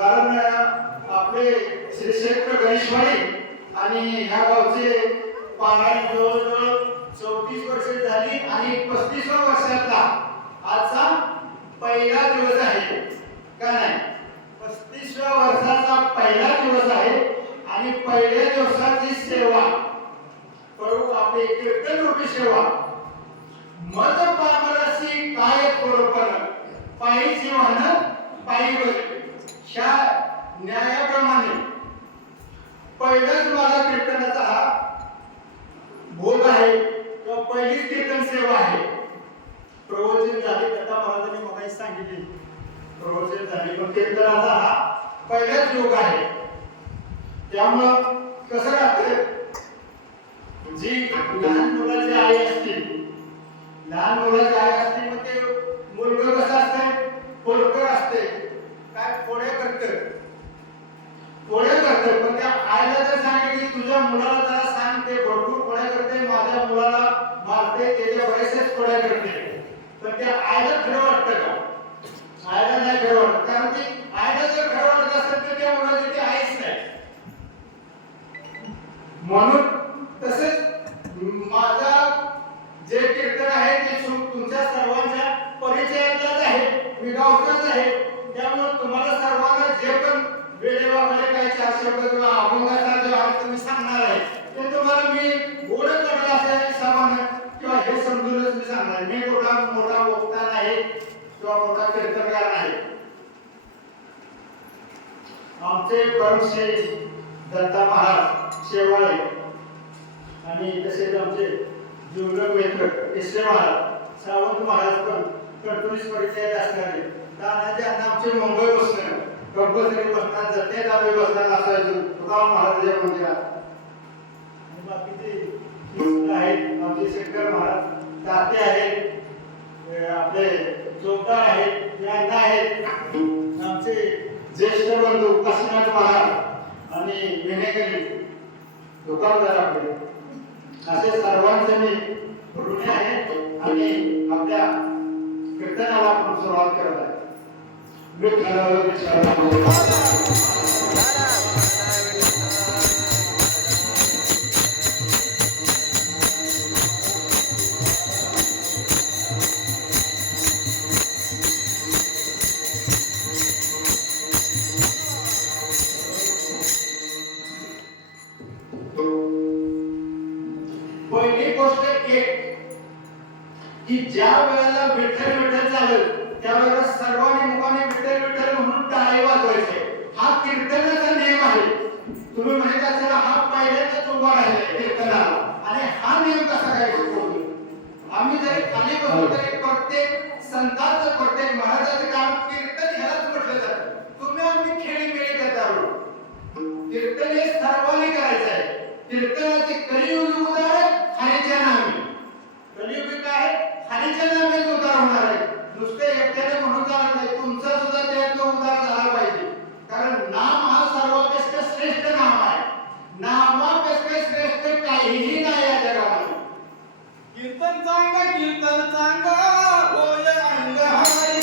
कारण आपले श्री क्षेत्र गणेशवाडी आणि आणि ह्या गावचे पारायण जवळजवळ 34 वर्ष झाली आणि 35व्या वर्षातला आजचा पहिला दिवस आहे का नाही? 35व्या वर्षाचा पहिला दिवस आहे आणि पहिल्या दिवसाची सेवा करू आपली कीर्तन रूपी सेवा मत पामरसी काय कोरपण पायी जीवन पायी ह्या न्यायाप्रमाणे पहिलाच माझा कीर्तनाचा हा भोग आहे किंवा पहिलीच कीर्तन सेवा आहे. प्रवचन झाले कथा महाराजांनी मगाशी सांगितली प्रवचन झाले पण कीर्तनाचा हा पहिलाच योग आहे. त्यामुळं कसं राहतं जी लहान मुलाची आई असते लहान मुलाची आई असते मग ते मुलगा कसं असते पोळकर असते काय पोळ्या करतं पण त्या आईला जर सांगितलं की तुझ्या मुलाला जरा सांग ते भरपूर पोळ्या करते माझ्या मुलाला मारते त्याच्या वयसच पोळ्या करते पण त्या आईला खरं वाटतं का? आईला नाही खरं वाटत कारण की आईला जर खरं वाटत असेल तर त्या मुलाची ती आईच नाही. म्हणून तसेच माझा जे कीर्तन आहे ते तुमच्या सर्वांच्या परिचयातलाच आहे मी गावचाच आहे. त्यामुळे तुम्हाला सर्वांना जे पण वेळेवाकडे काही चार शब्द किंवा अभंगाचा अर्थ मी सांगणार आहे ते तुम्हाला मी गोड करणार असे सामान्य किंवा हे समजूनच मी सांगणार. मी मोठा वक्ता नाही किंवा मोठा कीर्तनकार नाही. आमचे परमश्री दत्ता महाराज शेवाळे आणि तसेच आमचे जीवलग मित्र केशव महाराज सावंत महाराज पण कंटुलीस परिचयात असणारे तानाजी अण्णा आमचे मुंबई बसणार कंपल्सरी बसणार जत्ते गावी बसणार असायचो तुकाराम महाराजांच्या मंदिरात आणि बाकीचे आहेत आमचे शंकर महाराज ताते आहेत आपले जोगदार आहेत अण्णा आहेत आमचे ज्येष्ठ बंधू काशीनाथ महाराज आणि विनेकरी दुकानदार आपले असे सर्वांचे मी ऋणी आहे आणि आपल्या कीर्तनाला आपण सुरुवात करत आहे. पहिली गोष्ट एक की ज्या वेळेला विठ्ठल विठ्ठल झालं त्यावेळेला सर्वांनी मुखाने विठ्ठल विठ्ठल म्हणून टाळे वाजवायचे. हा कीर्तनाचा नियम आहे. तुम्ही म्हणत असाल हा पहिल्यांदाच उभा राहिला कीर्तनाला आणि हा नियम कसा काय होतो? आम्ही जरी खाली बसलो तरी प्रत्येक संतांचं प्रत्येक महाराजाचं काम कीर्तन ह्यालाच म्हटलं जातं. तुम्ही आम्ही खेळी मेळी करता कीर्तन हे सर्वांनी करायचं आहे. कीर्तनाचे कलियुगी उदाहरण हरीच्या नामे कलियुगी काय हरीच्या नामेच उद्धार होणार आहे. नुसते एकट्याने म्हणून चालत नाही तुमचा सुद्धा त्याचा उद्धार झाला पाहिजे कारण नाम हा सर्वापेक्षा श्रेष्ठ नाम आहे. नामापेक्षा श्रेष्ठ काहीही नाही या जगामध्ये. कीर्तन चांगा होय अंग हरी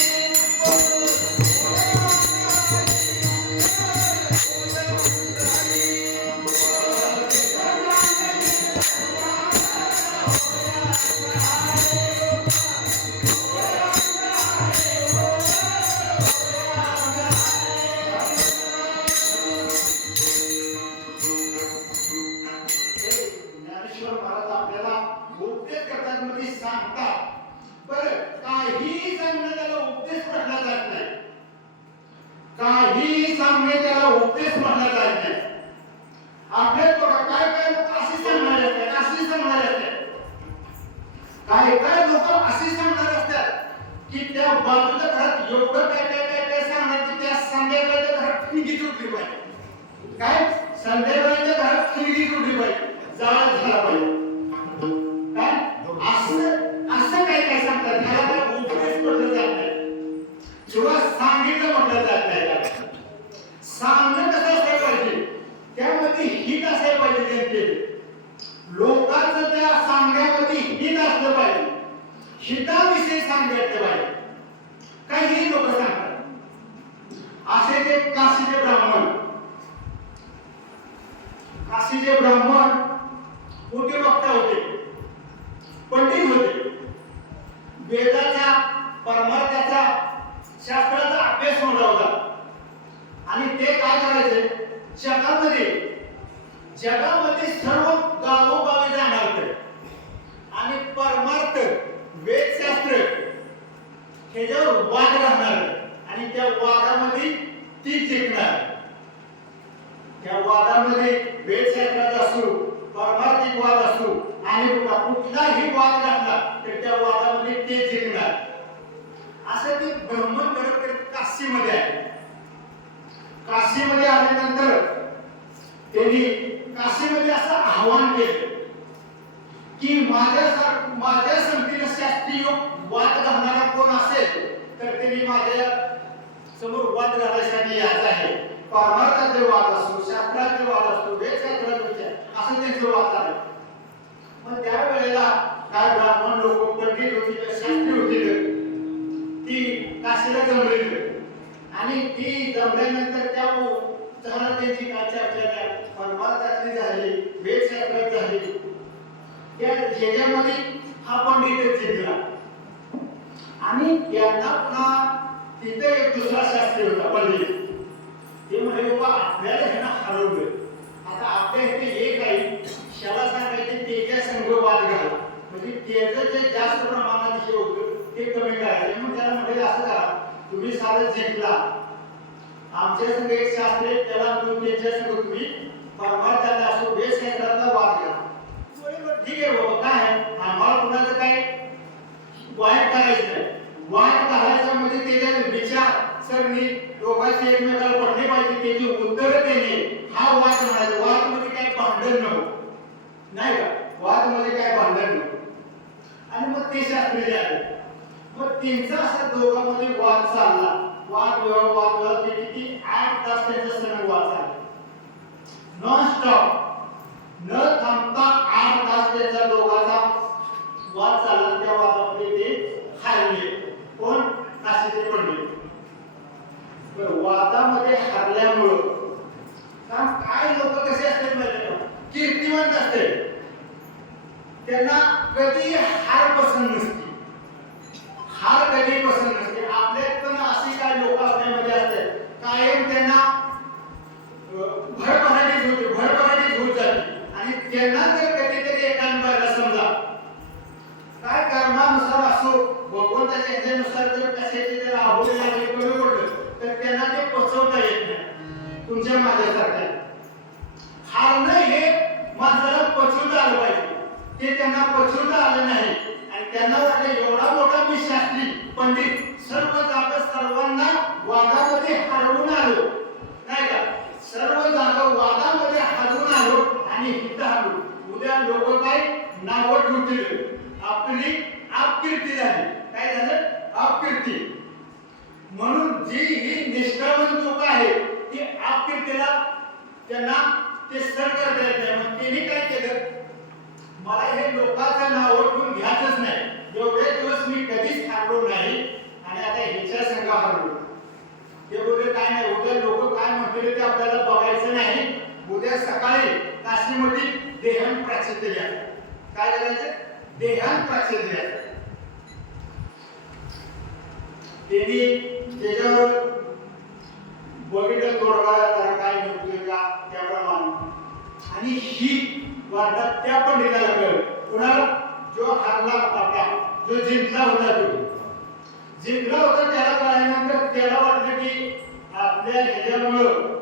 काहीही सांगणे त्याला उपदेश म्हटला जात नाही. आपले काय लोक असे सांगणार असतात काय लोक असे सांगणार असतात की त्या बाजूच्या घरात एवढं काय सांगणार की त्या संध्याकाळच्या घरात खिडकी तुटली पाहिजे. काय संध्याकाळच्या घरात खिडकी तुटली पाहिजे जाळ झाला पाहिजे. काय असं काय सांगतात त्याला काय उपदेश म्हटलं जात नाही किंवा सांगितलं म्हटलं जात नाही. सांगणं कसं असायला पाहिजे त्यामध्ये हित असायला पाहिजे. त्यांचे लोकांचं त्या सांगण्यामध्ये हित असलं पाहिजे. हिताविषयी सांगितलं पाहिजे. काही लोक सांगतात असे ते काशीचे ब्राह्मण काशीचे ब्राह्मण मोठे वक्ता होते, पंडित होते, वेदाचा परमार्थाचा शास्त्राचा अभ्यास मोठा होता. आणि ते काय करायचे, जगामध्ये सर्व गावोगावी जाणार होते आणि परमार्थ वेदशास्त्र ह्याच्यावर वाद घालणार आणि त्या वादामध्ये ती जिंकणार. त्या वादामध्ये वेदशास्त्राचा असो, परमार्थिक वाद असो आणि कुठलाही वाद घातला तर त्या वादामध्ये ते जिंकणार. असं ते भ्रमण करत करत काशीमध्ये आहे. काशीमध्ये आल्यानंतर त्यांनी काशीमध्ये असं आव्हान केलं की माझ्या संगतीला शास्त्रीय वाद घालणारा कोण असेल तर त्यांनी माझ्या समोर वाद घालण्यासाठी यायचं आहे. परमार्थाचे वाद असो, शास्त्राचे वाद असो, वेदशास्त्राचे विचार असं त्यांचं वाद चालू. मग त्यावेळेला काय ब्राह्मण लोक, पंडित होती, शास्त्री होती, ती काशीला जमलेली आणि ती जमल्यानंतर त्या झालं त्यांची काय चर्चा परमार्थातली झाली, वेदशास्त्रात झाली. त्या ह्याच्यामध्ये हा पंडित जिंकला आणि त्यांना पुन्हा तिथे एक दुसरा शास्त्री होता पंडित. ते म्हणे बाबा आपल्याला ह्यांना हरवलं, आता आपल्या इथे एक आहे शाला सांगायचे त्याच्या संघ वाद घाला, म्हणजे त्याचं जे जास्त प्रमाणात हे होतं ते कमी करायचे. मग त्याला म्हटले असं करा, तुम्ही साधं जिंकला, आमच्या संघ एक शास्त्र आहे त्याला त्यांच्या संघ तुम्ही परमार्थाचा असो वेदशास्त्राचा वाद घाला. ठीक आहे बाबा, काय आहे आम्हाला कुणाचं काय वाईट करायचं नाही. वाईट घालायचं म्हणजे त्याच्यात विचार सरणी दोघांचे एकमेकाला पडले पाहिजे, त्याची उत्तरं देणे हा वाद म्हणायचा. वाद मध्ये काय भांडण नको, नाही का, वाद मध्ये काय भांडण नको. आणि मग ते शास्त्री आले, मग त्यांचा असा दोघांमध्ये वाद चालला. वाद ते किती 8 तास त्यांचा सण वाद चालला, नॉन स्टॉप, न थांबता 8 तास त्यांचा दोघांचा वाद चालला. त्या वादामध्ये ते हारले. कोण? काशीचे पंडित. वादामध्ये हारल्यामुळं काय लोक कसे असतात माहिती का, कीर्तिवंत असते, त्यांना कधी हार पसंत नसते, हार कधी पसंत नसते. आपल्यात पण अशी काय लोक आपल्यामध्ये असतात, कायम त्यांना भरभराटीच होत जाते. आणि त्यांना जर कधीतरी एकांताला समजा काय कर्मानुसार असो, भगवंताच्या ह्याच्यानुसार जर कशाची जर आहुती लागली कमी पडलं तर त्यांना ते पचवता येत नाही. तुमच्या माझ्यासारख्या हारणं हे माणसाला पचवता आलं पाहिजे, ते त्यांना पचवता आलं नाही. आणि त्यांना वाटलं एवढा मोठा मी शास्त्री पंडित सर्व जागा सर्वांना वादामध्ये हरवून आलो, नाही का, सर्व जागा वादामध्ये हरवून आलो आणि हित आलो. उद्या लोक काय नावं ठेवतील, आपली अपकीर्ती झाली. काय झालं? अपकीर्ती. म्हणून जी ही निष्ठावंत लोक आहेत ती अपकीर्तीला त्यांना ते सर करता येत नाही. मग त्यांनी काय केलं, मला हे लोकांचं नाव ओळखून घ्यायचंच नाही, एवढे दिवस मी कधीच हारलो नाही आणि आता ह्याच्या संघ हारलो. ते बोलले काय नाही, उद्या लोक काय म्हणतील ते आपल्याला बघायचं नाही. उद्या सकाळी काशीमध्ये देहांत प्राचित्य द्या. काय करायचं? देहांत प्राचित्य द्या. त्यांनी त्याच्यावर बघितलं तोडगा जरा काय नव्हतं का त्याप्रमाणे. आणि ही वार्ता त्या पंडिताला कळलं. कुणाला? जो हारला होता, जो जिंकला होता, त्याला कळल्यानंतर त्याला वाटलं की आपल्या ह्याच्यामुळं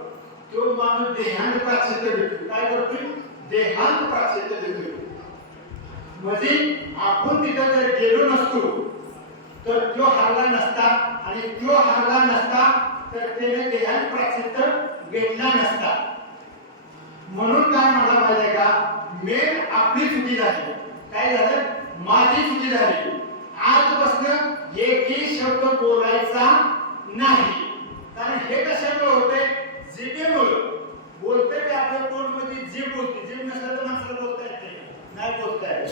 तो माणूस देहांत प्राचित्य देतो. काय करतोय? देहांत प्राचित्य देतोय. म्हणजे आपण तिथं जर गेलो नसतो तर तो हारला नसता, आणि तो हारला नसता तर त्याने देहांत प्राचित्य घेतला नसता. म्हणून काय म्हटलं माहितीये का, मेन आपली चुकी झाली. काय झालं? माझी चुकी झाली. आजपासून एकही शब्द बोलायचा नाही. कारण हे कशामुळे होते? जिभेमुळे बोलते. की आपल्या तोंडमध्ये जीभ बोलते, जीभ नसलं तर माणसाला बोलता येत नाही, बोलता येत.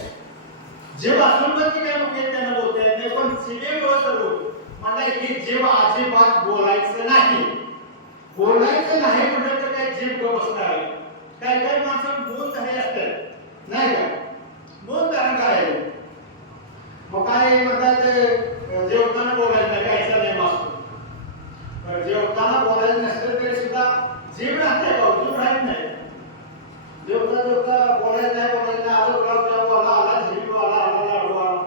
जीभ असून पण ती काय मुख्य त्यांना बोलता येत नाही, पण जिभेमुळे सर्व मला ही जीभ अजिबात बोलायचं नाही. बोलायचं नाही म्हटलं तर काय जीभ बसणार आहे काही काही माणसं बोल झाले असतात नाही का बोल कारण काय आहे मग काय म्हणतात जेवताना बोलायचं नाही कायचा नेम असतो तर जेवताना बोलायचं नसलं तरी सुद्धा जीभ राहते जीभ राहत नाही जेवता जेवता बोलायचं नाही आलं गुलाबजाम आला झिरी आला लाडू आला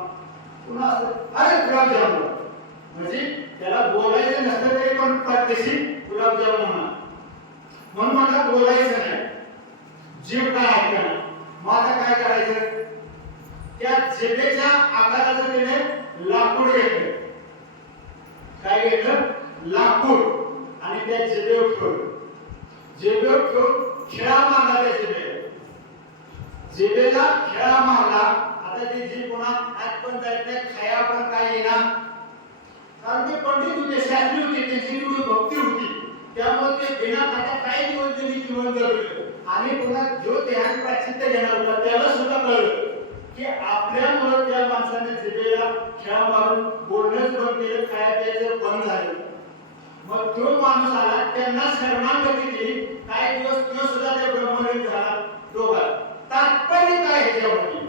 पुन्हा अरे गुलाबजाम म्हणजे त्याला बोलायचं नसतं तरी पण परदेशी गुलाबजाम म्हणून मला बोलायचं नाही जीव काय ऐकणार मग आता काय करायचं त्या जिभेच्या आकाराचं तिने लाकूड घेतलं काय घेतलं लाकूड आणि त्या जिभेवर ठेवून खेळा मारला त्या जिभेला खेळा मारला आता ती जीभ पुन्हा आत पण जायत नाही खाया पण काय येणार कारण ते पंडित होते शास्त्री होते त्यांची एवढी भक्ती होती त्यामुळे ते बिना खाता काही दिवस त्यांनी जीवन जगलं आणि पुन्हा जो ध्यान प्राचित्य घेणार होता त्याला सुद्धा कळलं की आपल्यामुळे त्या माणसाने जिभेला खेळा मारून बोलणंच बंद केलं खाया प्यायचं बंद झालं मग तो माणूस आला त्यांना शरणागती दिली काही दिवस तो सुद्धा त्या ब्रह्मलीन झाला दोघात तात्पर्य काय ह्याच्यामध्ये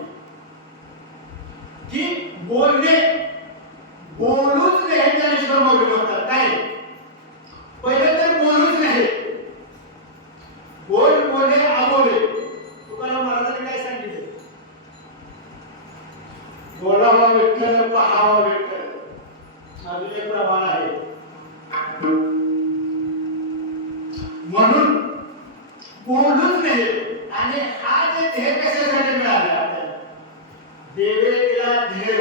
की बोलणे बोलूच नाही ज्ञानेश्वर माऊली म्हणतात काय पहिले तर बोलूच नाही बोल बोले आबोले तुकाराम महाराजांनी काय सांगितले बोलावा विठ्ठल पहावा विठ्ठल अजून एक प्रमाण आहे म्हणून बोलूच नाही आणि हा जे ध्येय कशासाठी मिळाला आपल्याला देवे तिला ध्येय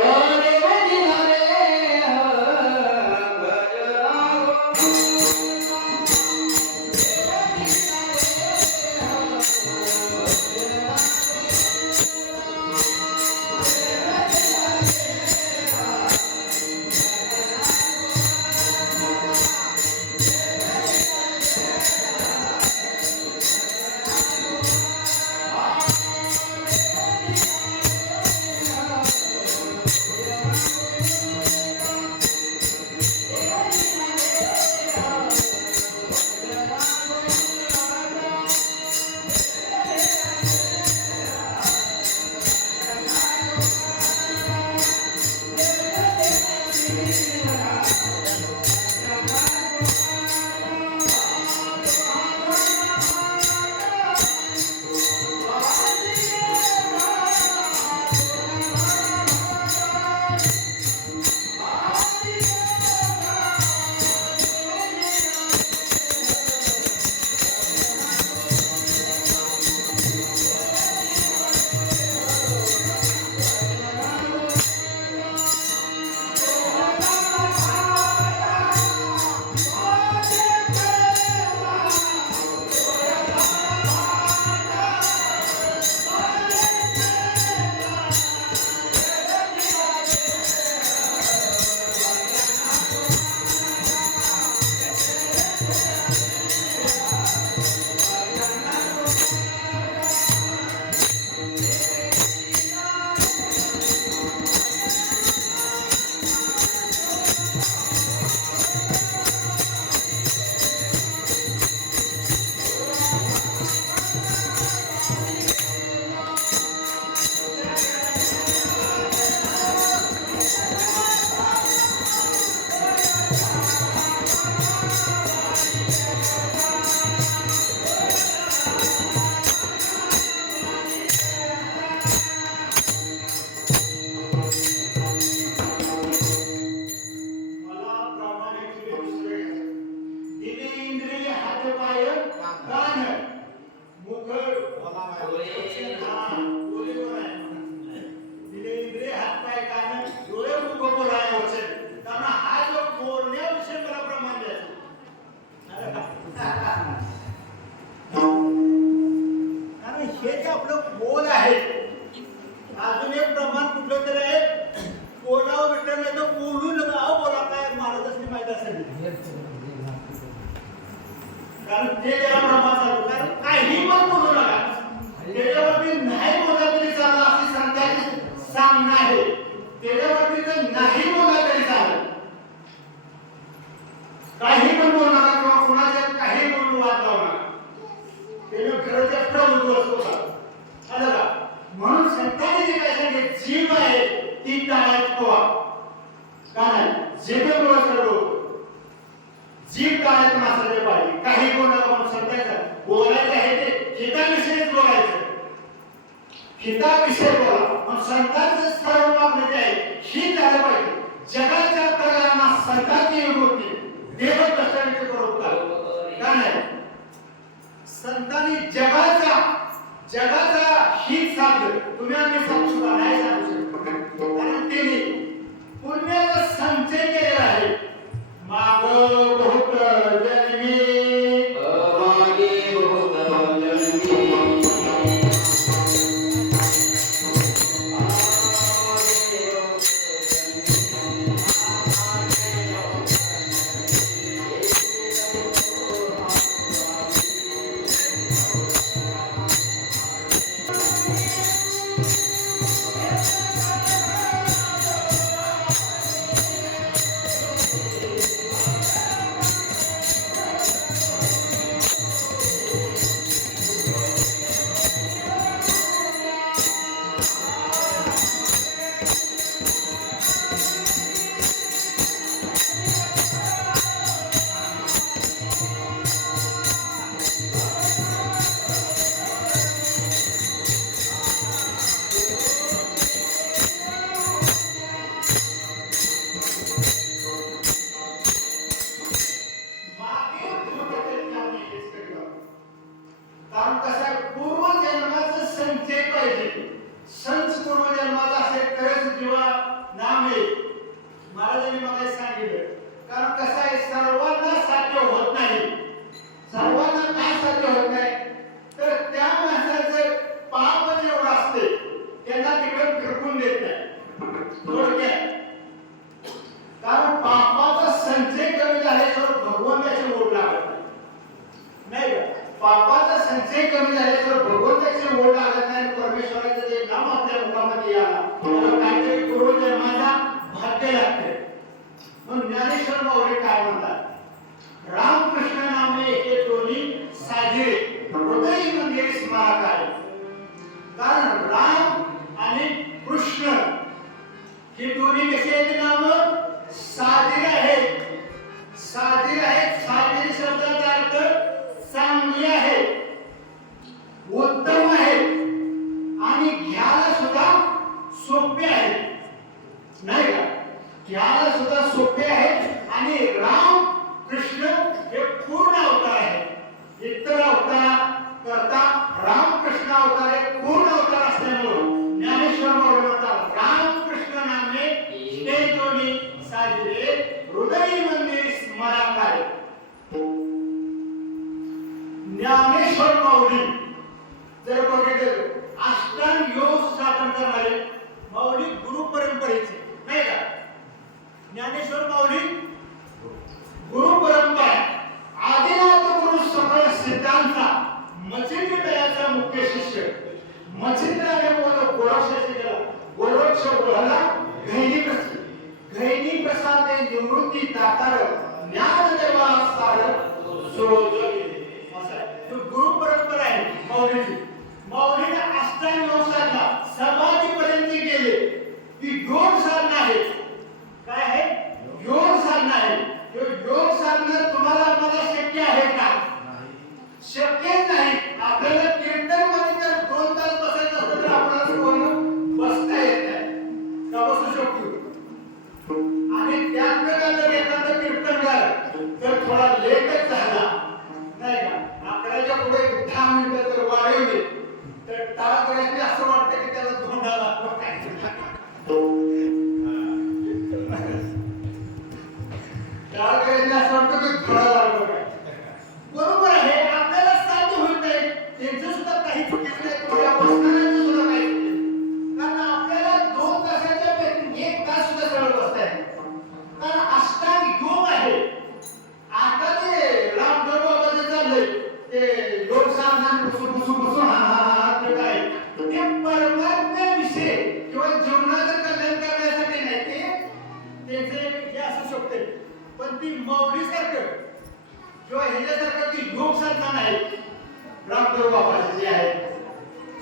कारण ते त्याला ब्रह्माचा कारण काही पण बोलू नका त्याच्यावरती नाही बोलला तरी चालला अशी सांगण्याची सांगणं आहे त्याच्यावरती जर नाही बोलला तरी चालेल काही पण बोलू नका किंवा कुणाच्या काही बोलू वाद लावू नका त्याने खरंच प्रभुत्व असतो का आलं का म्हणून संतांनी जे काय सांगितले जीभ आहे ती टाळ्यात ठेवा का नाही जीभेमुळे सर्व होतं जीभ टाळ्यात नसले पाहिजे काही कोणाला म्हणून सांगायचं बोलायचं आहे ते हिताविषयीच बोलायचं हिताविषयी बोला पण संतांचं सर्व मागणी आहे ही झालं पाहिजे जगाच्या प्रकारांना संतांची विभूती देव कष्टाने बरोबर का नाही संतांनी जगाचा हित साधलं तुम्ही आम्ही सांगू सुद्धा नाही सांगू शकत कारण त्यांनी पुण्याचा संचय केलेला आहे माग बहुत जन्मी मागे बहुत जन्मी कारण कसं पूर्वजन्माचं संचय पाहिजे संच पूर्वजन्माचा असेल तरच जीवा नाम येईल महाराजांनी मला सांगितलं कारण कसं आहे सर्वांना साध्य होत नाही सर्वांना काय साध्य होत नाही तर त्या माणसाचं पाप जेवढं असते त्यांना तिकडे फिरकून देत नाही थोडक्यात कारण पापाचा संचय कमी झाल्याशिवाय भगवंताची ओढ लागत नाही का पापाचा संचय कमी झाल्याशिवाय भगवंताची ओढ लागत नाही परमेश्वराचं जे नाम आपल्या मुखामध्ये याला काहीतरी पूर्वजन्माचा भाग्य लागते मग ज्ञानेश्वर माऊली काय म्हणतात रामकृष्ण नामे हे दोन्ही साजिरे हृदय मंदिर स्मारक आहे कारण राम आणि कृष्ण हे दोन्ही कसे आहेत नाम साजिरे आहेत साजिरे शब्दाचा अर्थ चांगली आहे उत्तम आहे आणि घ्यायला सुद्धा सोपे आहे नाही का घ्यायला सुद्धा सोपे आहे आणि राम कृष्ण हे पूर्ण अवतार आहे इतर अवतार करता रामकृष्ण अवतार हे पूर्ण अवतार असल्यामुळे ज्ञानेश्वर माऊली म्हणतात रामकृष्ण नामे हे दोन्ही साजिरे हृदय मंदिर स्मारक आहे ज्ञानेश्वर माऊली जर बघितलं अष्टांग योग स्थापन करणारे माऊली गुरु परंपरेचे नाही का ज्ञानेश्वर माऊली गुरु परंपरा आदिनाथ गुरु सकळ सिद्धांचा मच्छिंद्रयाचा मुख्य शिष्य मच्छिंद्राने बोलला गोरक्षाचे गेला गोरक्ष बोलला घैनी प्रसाद निवृत्ती दातार ज्ञान देवा सार गुरु परंपरा आहे माऊलीची माऊलीने अष्टांग योग साधना समाधीपर्यंत गेले ती योग साधना आहे काय आहे योग साधना आहे योग साधना तुम्हाला मला शक्य आहे का शक्य नाही आपल्याला कीर्तन मध्ये जर 2 तास बसायचं असेल तर आपल्याला कोण बसता येत नाही का बसू शकतो आणि त्यात जर एखादा कीर्तनकार जर थोडा लेटच झाला नाही का अकराच्या पुढे 10 मिनिटं जर वाढवले तर टाळा करायची असं वाटतं की त्याला धोंडा टाळा करायची असं वाटतं की थोडा लागतो काय बरोबर आहे आपल्याला साध्य होत नाही त्यांचं सुद्धा काही चुकीचं नाही थोड्या बसणाऱ्यांचं सुद्धा काही कारण आपल्याला 2 तासाच्या पैकी 1 तास सुद्धा सरळ बसता येत कारण अष्टांग योग आहे आता ते रामदेव बाबा जे चाललंय ते योग साधना बसून ते काय ते परमात्म्याविषयी किंवा जीवनाचं कल्याण करण्यासाठी नाही ते त्यांचे हे असू शकते पण ती माऊली सारखं किंवा ह्याच्यासारखं ती योग साधना नाही रामदेव बाबाचे जे आहे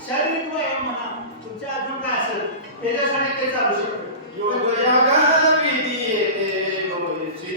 शारीरिक व्यायाम म्हणा तुमच्या अजून काय असेल त्याच्यासाठी ते चालू शकतो योग यागा विधी येते लोळचे.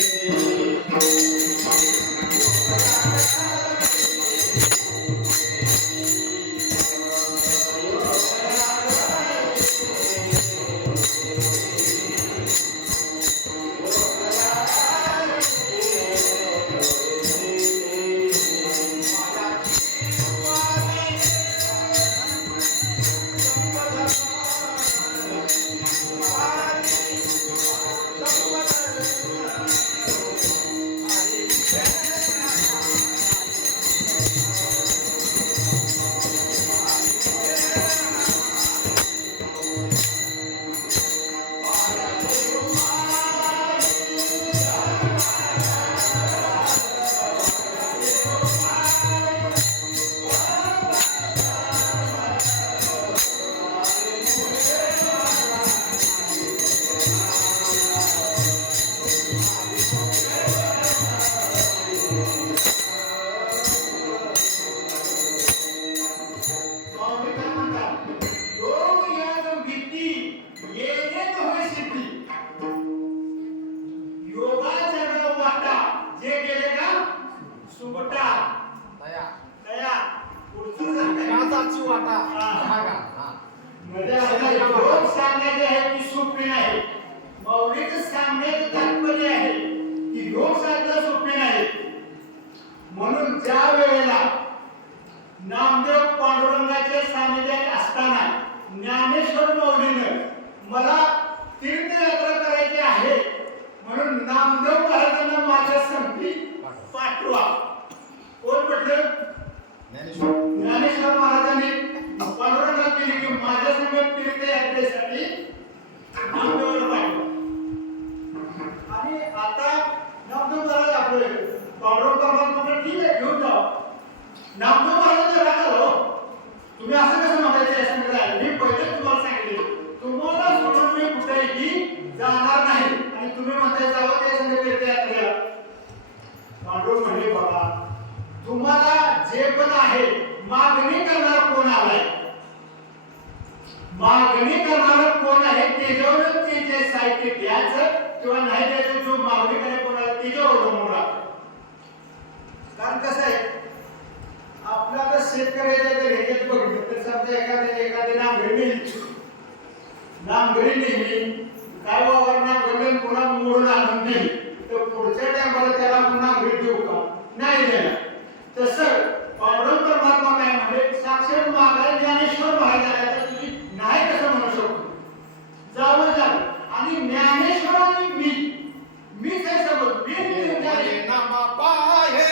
स्वामी काय म्हणतात योग याग भीती येणे होय सिद्धी योगाचा न वाटा जे गेले का सुबटा तया पुढचं सांगायचं म्हणजे आता योग सांगायचे आहे की सोपे नाही मौलिक सांगण्याचं तात्पर्य आहे की योग साधना सोपे नाही म्हणून ज्या वेळेला नामदेव पांडुरंगाच्या सानिध्यात असताना ज्ञानेश्वर माऊलीनं मला तीर्थयात्रा करायची आहे म्हणून नामदेव महाराजांना माझ्या संगती पाठवा कोण म्हटलं ज्ञानेश्वर महाराजांनी पांडुरंगात केली की माझ्या संग तीर्थयात्रेसाठी नामदेवाला पाठवा आणि आता नामदेव महाराज आपले पांडुरंग महाराज ठीक आहे घेऊन जावा नामदेव महाराजांचा राग आला हो. तुम्ही असं कसं म्हणायचं असं मी पहिले तुम्हाला सांगितले तुम्हाला सोडून मी कुठेही जाणार नाही आणि तुम्ही म्हणताय जावं त्या संग तीर्थयात्रेला पांडुरंग म्हणले बाबा तुम्हाला जे पण आहे मागणी करणार कोण आलाय मागणी करणार कोण आहे त्याच्यावर ते जे साहित्य द्यायचं किंवा नाही द्यायचं जो मागणी करायला कोण आहे त्याच्यावर अवलंबून राहतं कारण कसं आहे आपला तर शेतकऱ्याच्या जर ह्याच्यात बघितलं तर समजा एखादी नांगरी नेली काय वावर नांगरले पुन्हा मोडून आणून दिली तर पुढच्या टायमाला त्याला पुन्हा नांगरी देऊ का नाही देणार तसं पांडुरंग परमात्मा काय म्हणजे साक्षात मागायला ज्ञानेश्वर महाराज आला तर तुम्ही नाही कसं म्हणू शकतो जावं झालं आणि ज्ञानेश्वर आणि मी काय समज मी नामा पाहे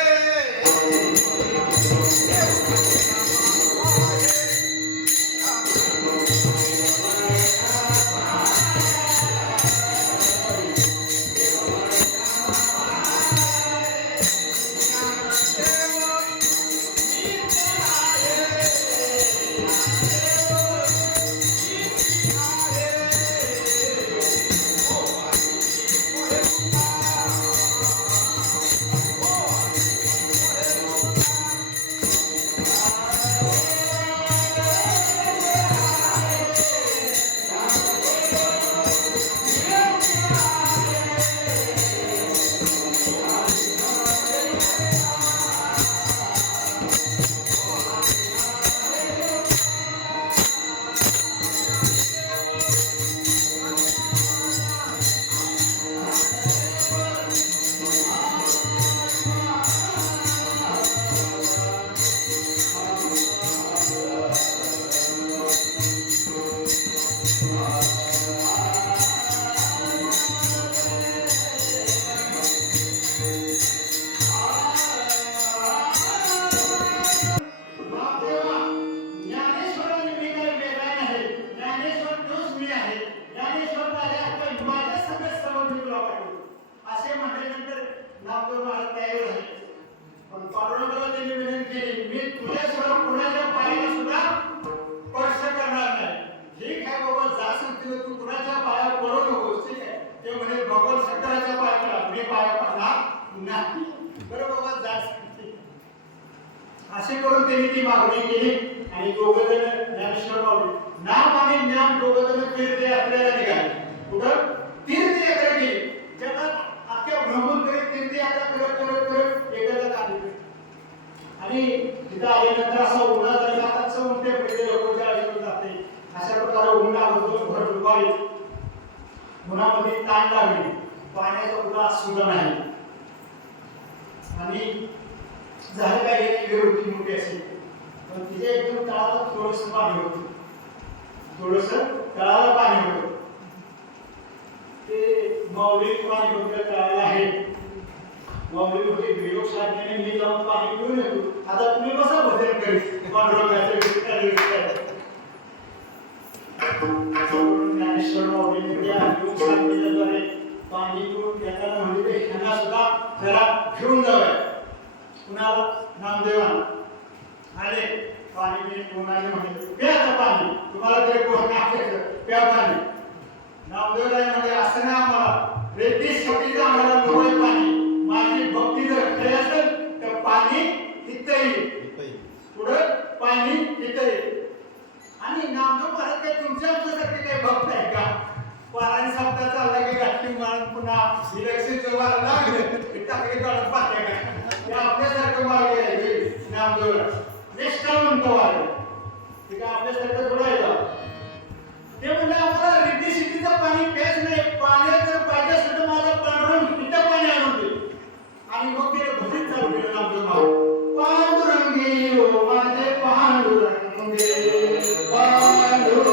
असे करून त्यांनी ती मागणी केली आणि दोघं जण ज्ञानेश्वर माऊली नाम आणि ज्ञान दोघं जण तीर्थयात्रेला निघाले. कुठं? तीर्थयात्रा केली. जगात अख्ख्या ब्रह्मपुरीत तीर्थयात्रा करत करत करत एकाला आले आणि तिथं आल्यानंतर असा उन्हा जर जातात उंटे पडले लोकांच्या आयुष्यात जाते. अशा प्रकारे उन्हा बघतो भर दुपारी उन्हामध्ये ताण लागली, पाण्याचा कुठला सुद्धा नाही आणि झालं काय एक वेळ होती मोठी असेल पण तिथे एकदम तळाला थोडस पाणी होतं, थोडस तळाला पाणी होतं. ते माऊली पाणी होतं तळाला आहे. माऊली होते वियोग साधण्याने मी जाऊन पाणी पिऊन येतो. आता तुम्ही बसा भजन करीत ज्ञानेश्वर माऊलीने त्या योग साधनेद्वारे पाणी पिऊन त्यांना म्हणजे ह्यांना सुद्धा जरा घेऊन जाऊया. कुणाला? नामदेवांना आले पाणी पिऊन कोणाने म्हणे प्याचं पाणी तुम्हाला तरी कोण नाकायचं प्या पाणी. नामदेवराय म्हणे असं नाही आम्हाला रेती शक्तीचं आम्हाला डोळे पाणी माझी भक्ती जर खरी असेल तर पाणी इथं येईल, पुढं पाणी इथं येईल. आणि नामदेव महाराज काय तुमच्या आमच्यासाठी काही भक्त आहे का? पारायण सप्ताह चालला की गाठी मारून पुन्हा इलेक्शनचं वार लागलं टाकली काढून पाहते काय ते आपल्यासारखं मार्ग आहे नामदेवराय निष्ठावंत वार ते काय आपल्यासारखं थोडं आहे का? ते म्हणजे आम्हाला रिद्धी सिद्धीचं पाणी प्यायच नाही. पाण्यात जर पाहिजे असेल तर मला पांढरून इथं पाणी आणून दे. आणि मग ते भजन चालू केलं नामदेव महाराज. पांडुरंगी ओ माझे पांडुरंगे पांडुरंगे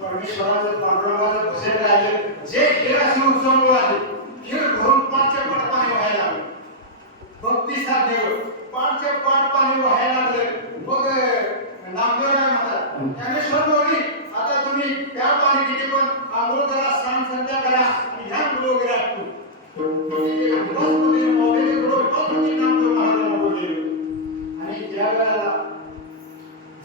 परमेश्वराचं पांडुरंगाचं भजन गायलं. जे खेळाशी उत्सव आले खेळ भरून पाठच्या पाठ पाणी व्हायला लागलं. भक्ती साधेवर पाठच्या पाठ पाणी व्हायला लागलं. मग नामदेवराय म्हणतात ज्ञानेश्वर माऊली आता तुम्ही त्या पाणी किती पण आंघोळ करा स्नान संध्या करा आणि ह्या मुलं वगैरे असतो आणि ज्या वेळेला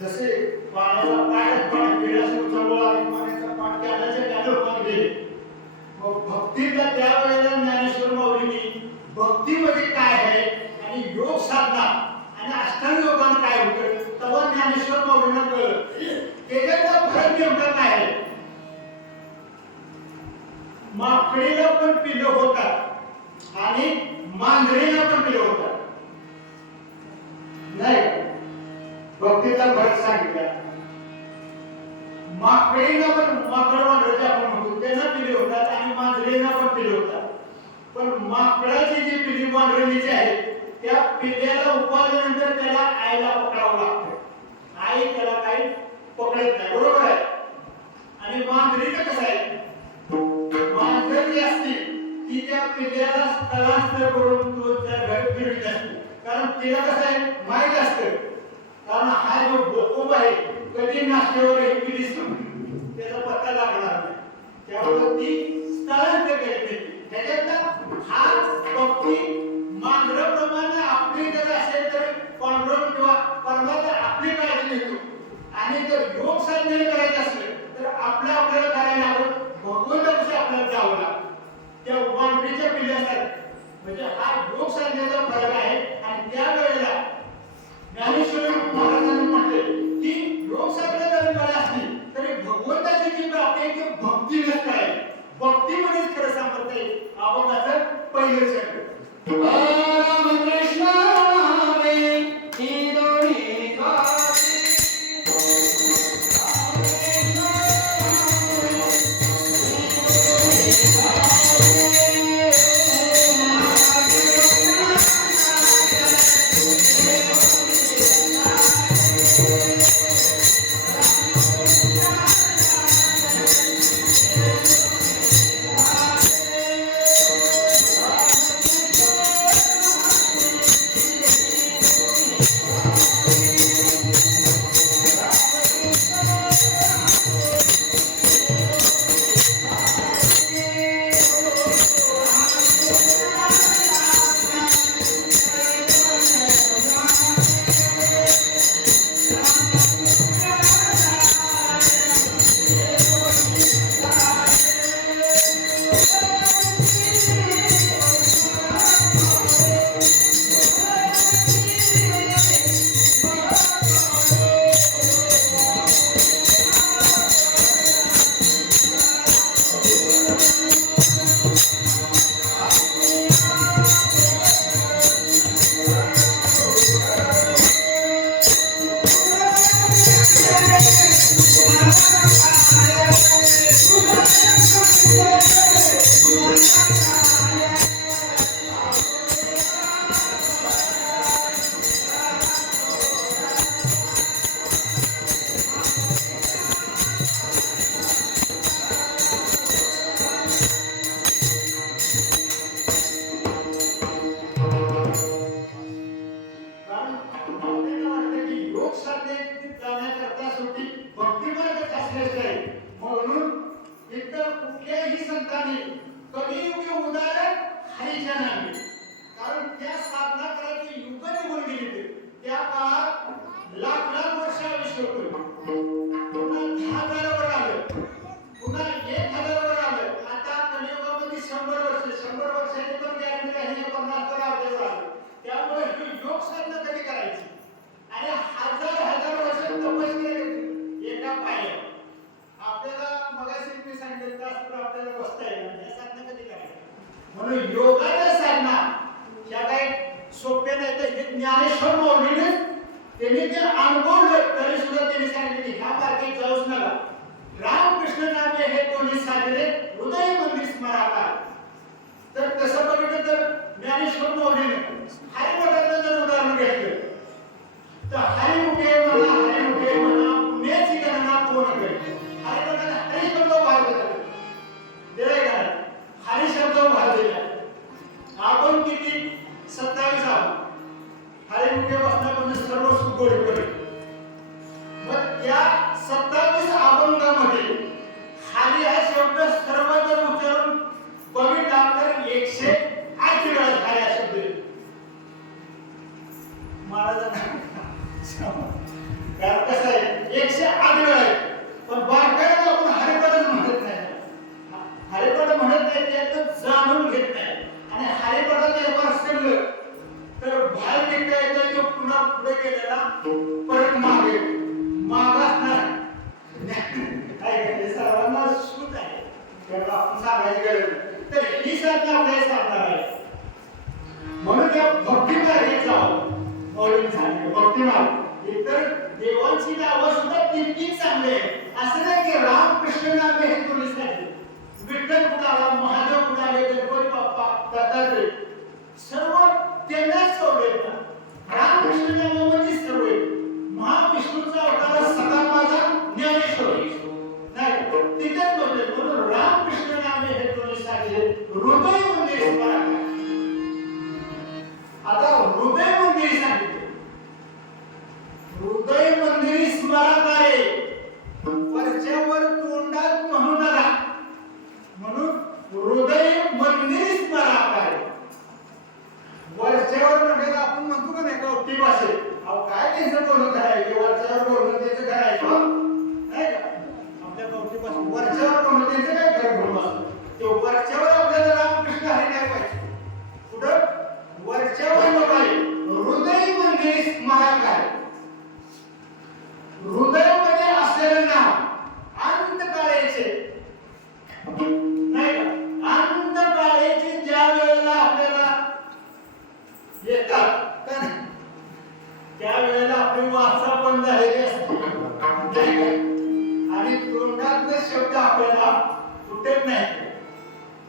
जसे पाण्याचा पाठ पिढ्याशी उचलला आणि पाण्याचा पाठ केल्याचे त्याला पाणी गेले. मग भक्तीला त्या वेळेला ज्ञानेश्वर माऊलींनी भक्ती म्हणजे काय आहे आणि योग साधना आणि अष्टांग योगानं काय होतं तेव्हा ज्ञानेश्वर माऊलींना कळलं त्याच्यातला फरक नेमका काय आहे. माकडीला पण पिल्लं होतात आणि मांजरीला पण पिल्लं होतात नाही. भक्तीचा फरक सांगितला. माकडीला पण माकड मांजरीचे आपण म्हणतो त्यांना पिल्ले होतात आणि मांजरीला पण पिल्ले होतात. पण माकडाची जी पिल्ली मांजरीची आहे त्या पिल्ल्याला उपाडल्यानंतर त्याला आईला पकडावं लागतं. आई त्याला काही पकडत नाही बरोबर आहे. आणि मांजरीचं कसं आहे मांजर जी असते ती त्या पिल्ल्याला स्थलांतर करून तो त्या घरी फिरवित असते. कारण तिला कसं आहे माहीत असतं कारण हा जो बोकोब आहे कधी नाश्त्यावर एक दिसतो त्याचा पत्ता लागणार नाही त्यामुळे ती स्थलांतर करत नाही. त्याच्यातला हा भक्ती मांजराप्रमाणे आपली जर असेल तर पांडुरंग किंवा परमात्मा आपली काळजी घेतो. आणि जर योग साधने करायचं असलं तर आपल्याला करायला हवं भगवंतापाशी आपल्याला जावं लागतं. त्या मांजरीच्या पिल्ल्यासाठी म्हणजे हा योग साधनेचा फरक आहे. आणि त्यावेळेला ज्ञानेश्वर महाराजांनी म्हटले की योग साधना जरी कळली असली तरी भगवंताची जी प्राप्ती आहे ती भक्तीनेच करायची. भक्तीमध्येच खरं सामर्थ्य आहे. ज्ञानेश्वर माऊलीने त्यांनी ते अनुभवलं तरी सुद्धा त्यांनी सांगितले ह्या मार्गे जाऊच नका. रामकृष्ण नामे हे कोणी साजरे हृदय मंदिर स्मराकार. तर तसं बघितलं तर ज्ञानेश्वर माऊलीने हरिमठातलं जर उदाहरण घेतलं तर हरिमुखे म्हणा पुण्याची गणना कोण करेल. हरिमठाने हरी शब्द उभार दिला, हरी शब्द उभार दिला. आपण किती 27 आहोत. हरिमुखे बसण्यापासून सर्व सुगोडी करेल. मग त्या 27 अभंगामध्ये हरी हा शब्द सर्व जर उच्चारून बघितला तर 108 वेळा हरी हा शब्द येतो. महाराजांना कारण कसं आहे 108 वेळा आहे. पण बारकाईने आपण हरिपदच म्हणत नाही. हरिपद म्हणत नाही त्यातलं जाणून घेत नाही. आणि हरिपदात एक वार शिरलं तर बाहेर निघता येतं तो पुन्हा पुढे गेलेला परत मागे असणार काय करते सर्वांना सूट आहे. त्याला आपण सांगायची गरज नाही. तर ही साधना आपल्याला साधणार आहे. म्हणून या भक्तिमार्गात जावं. मौलिक सांगितलं भक्तिमार्ग. इतर देवांची नावं सुद्धा तितकीच चांगली आहे. असं नाही की रामकृष्ण नामे हे तुम्ही सांगितले. विठ्ठल कुणाला, महादेव कुणाला, गणपती बाप्पा, दत्तात्रय सर्व त्यांनाच सोडले ना. रामकृष्ण नामामध्ये सर्व महाविष्णूचा अवतार सदा माझा ज्ञानेश्वर नाही तिथेच बोलले. म्हणून रामकृष्ण नामे हे तुम्ही सांगितले हृदय मंदिर स्मराकार. आता हृदय मंदिर सांगितले. हृदय मंदिर स्मराकारे वरच्यावर तोंडात म्हणू नका. म्हणून हृदय मंदिर स्मराकारे. वरच्यावर म्हणजे आपण म्हणतो का नाही कवटी भाषेत अहो काय त्यांचं बोलणं करायचं वरच्यावर बोलणं त्यांचं करायचं नाही का. आपल्या कवटी भाषेत वरच्यावर बोलणं त्यांचं काय खरं बोलणं. ते वरच्यावर आपल्याला रामकृष्ण हरी नाही पाहिजे. कुठं वरच्यावर बघाय हृदय मंदिर स्मराकारे. हृदयामध्ये असलेलं नाव अंतकाळाचे नाही का. अंतकाळाचे ज्या वेळेला आपल्याला येतात का त्या वेळेला आपली वाचा बंद झालेली असते आणि तोंडातले शब्द आपल्याला फुटत नाही.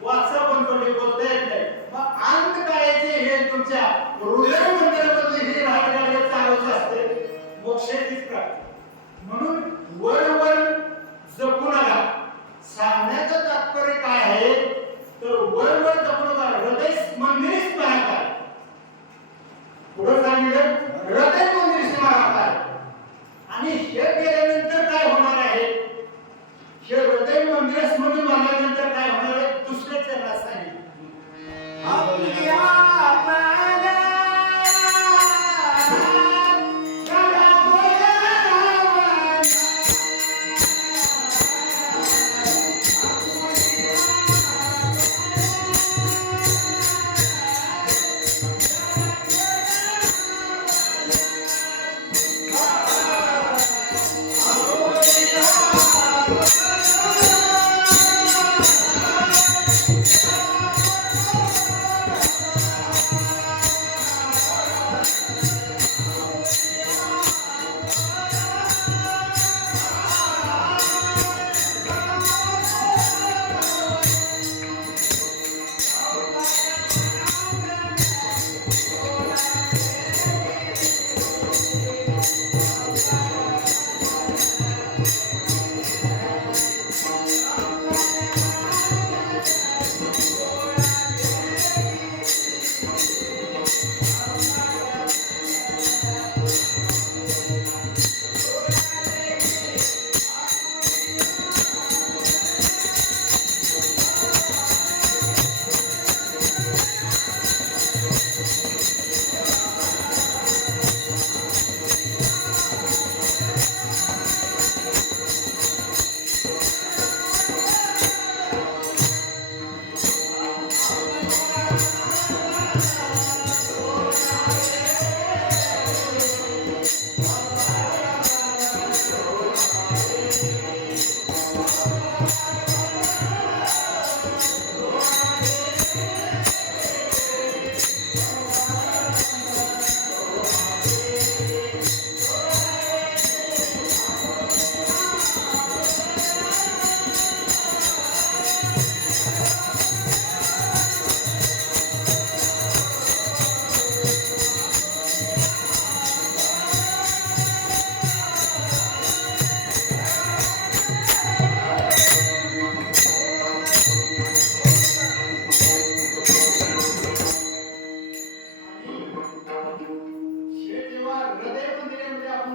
वाचा बंद पडली बोलता येत नाही. मग अंतकाळाचे हे तुमच्या हृदय मंदिरामध्ये हे राहणारे चालूच असते मोक्षाचीच प्राप्ती. म्हणून वर जपू नका. सांगण्याचं तात्पर्य काय आहे तर वर जपू नका. हृदय मंदिर स्मराकार. पुढे सांगितलं हृदय मंदिर स्मराकार. आणि हे केल्यानंतर काय होणार आहे. हे हृदय मंदिर स्मरण मानल्यानंतर काय होणार आहे दुसऱ्या चरणात सांगितलं.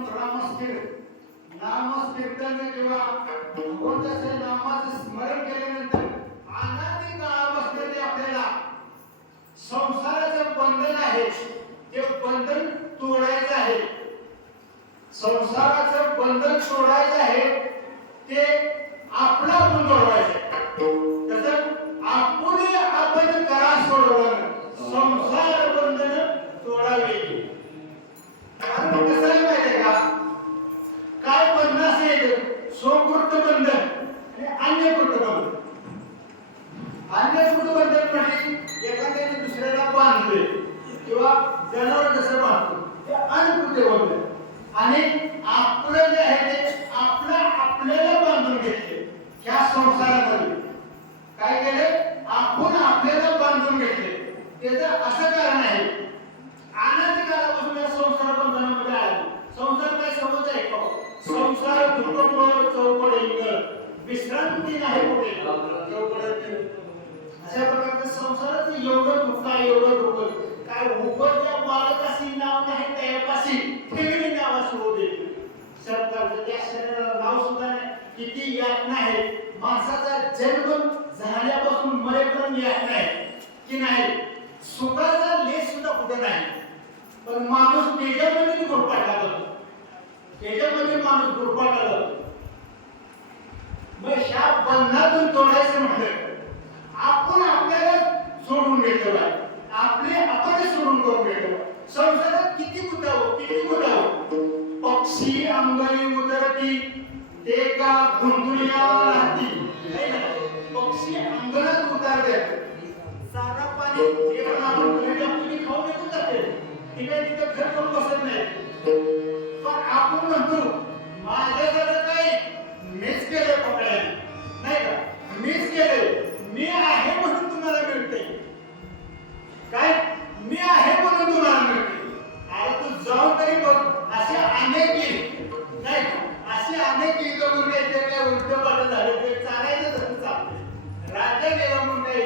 आपण नामस्कीर्तन किंवा भगवंताच्या नामाचं स्मरण केल्यानंतर अनादी काळापासून ते आपल्याला संसाराचं बंधन आहे ते बंधन तोडायचं आहे. संसाराचं बंधन सोडायचं आहे ते आपला आपण तोडवायचं. तसं आपण करा सोडवणं संसार बंधन तोडावे. कारण कसं आहे माहितीये का, काय बंधन असेल स्वकृत बंधन आणि अन्यकृत बंधन. अन्यकृत बंधन म्हणजे एखाद्याने दुसऱ्याला बांधले किंवा जनावर जसं बांधतो ते अन्यकृत बंधन. आणि आपलं जे आहे ते आपल्याला बांधून घेतले. ह्या संसारामध्ये काय केले, आपण आपल्याला बांधून घेतले. त्याचं असं कारण आहे अनादी काळापासून या संसार बंधनामध्ये आहे. संसार काय समज आहे का, संसार दुःखमय चौपड इंग विश्रांती नाही कुठे चौपड. अशा प्रकारचं संसाराचं एवढं दुःख आहे, एवढं दुःख काय उभं बालकाशी नाव नाही त्यापाशी ठेवली नावाशी होते. सरकारचं त्या शरीराला नाव सुद्धा नाही. किती यातना आहे माणसाचा जन्म झाल्यापासून मरेपर्यंत यातना आहे की नाही. सुखाचा लेस सुद्धा कुठं नाही. पण माणूस त्याच्यामध्ये गुरफाटला जातो, त्याच्यामध्ये माणूस गुरफाटला जातो. मग ह्या बंधनातून तोडायचं म्हटलं आपण आपल्याला सोडून घेतलं पाहिजे. आपण सोडून करून घेतो. संसारात किती गुंतावं. पक्षी अंगली उतरती ते का गुंतुल्या राहती. पक्षी अंगणात उतरते चारा पाणी हे पण आपण घरी खाऊ देतो जाते. ती काही तिथं घर करून बसत नाही. पण आपण म्हणतो माझ्याकडे काय मीच केलं पकडायला नाही का, मीच केलं, मी आहे म्हणून तुम्हाला मिळते. काय मी आहे म्हणून तुम्हाला मिळते. अरे तू जाऊन तरी बघ. असे अनेक नाही असे अनेक करून काय उलट पाठ झाले ते चालायचं तसं चालतंय. राजा गेला म्हणून काही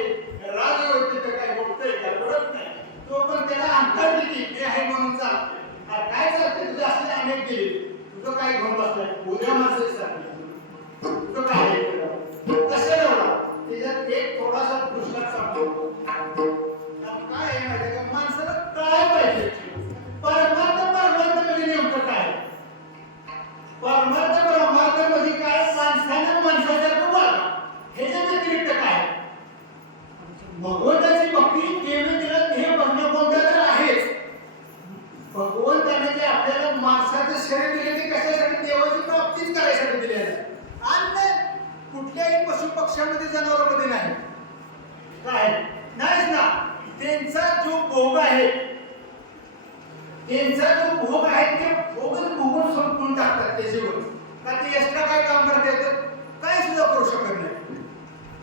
राजवृत्ती तर काय बोलतोय का, बोलत नाही. तो पण त्याला अंतर दिली मी आहे म्हणून चालतंय. काय चालतंय तुझं असे अनेक गेले. तुझं काय घेऊन बसलाय उद्या माणसं सांगते तुझं काय आहे कसं नवला. त्याच्यात एक थोडासा पुस्तक सांगतो. काय आहे माहिती का, माणसाला काय पाहिजे परमार्थ म्हणजे नेमकं काय. परमार्थ म्हणजे काय, माणसानं माणसासारखं वागा. ह्याच्या व्यतिरिक्त काय भगवंताची भक्ती देवी तिला ध्येय बघणं कोणतं तर आहेच. भगवंताने जे आपल्याला माणसाचं शरीर दिले ते कशासाठी, देवाची प्राप्तीच करायसाठी दिले आहे. आणि कुठल्याही पशु पक्ष्यामध्ये जनावरांमध्ये नाही. काय नाहीच ना. त्यांचा जो भोग आहे ते भोगच भोगून संपून टाकतात ते जीवन. का ते एक्स्ट्रा काय काम करता येतं, काय सुद्धा करू शकत नाही.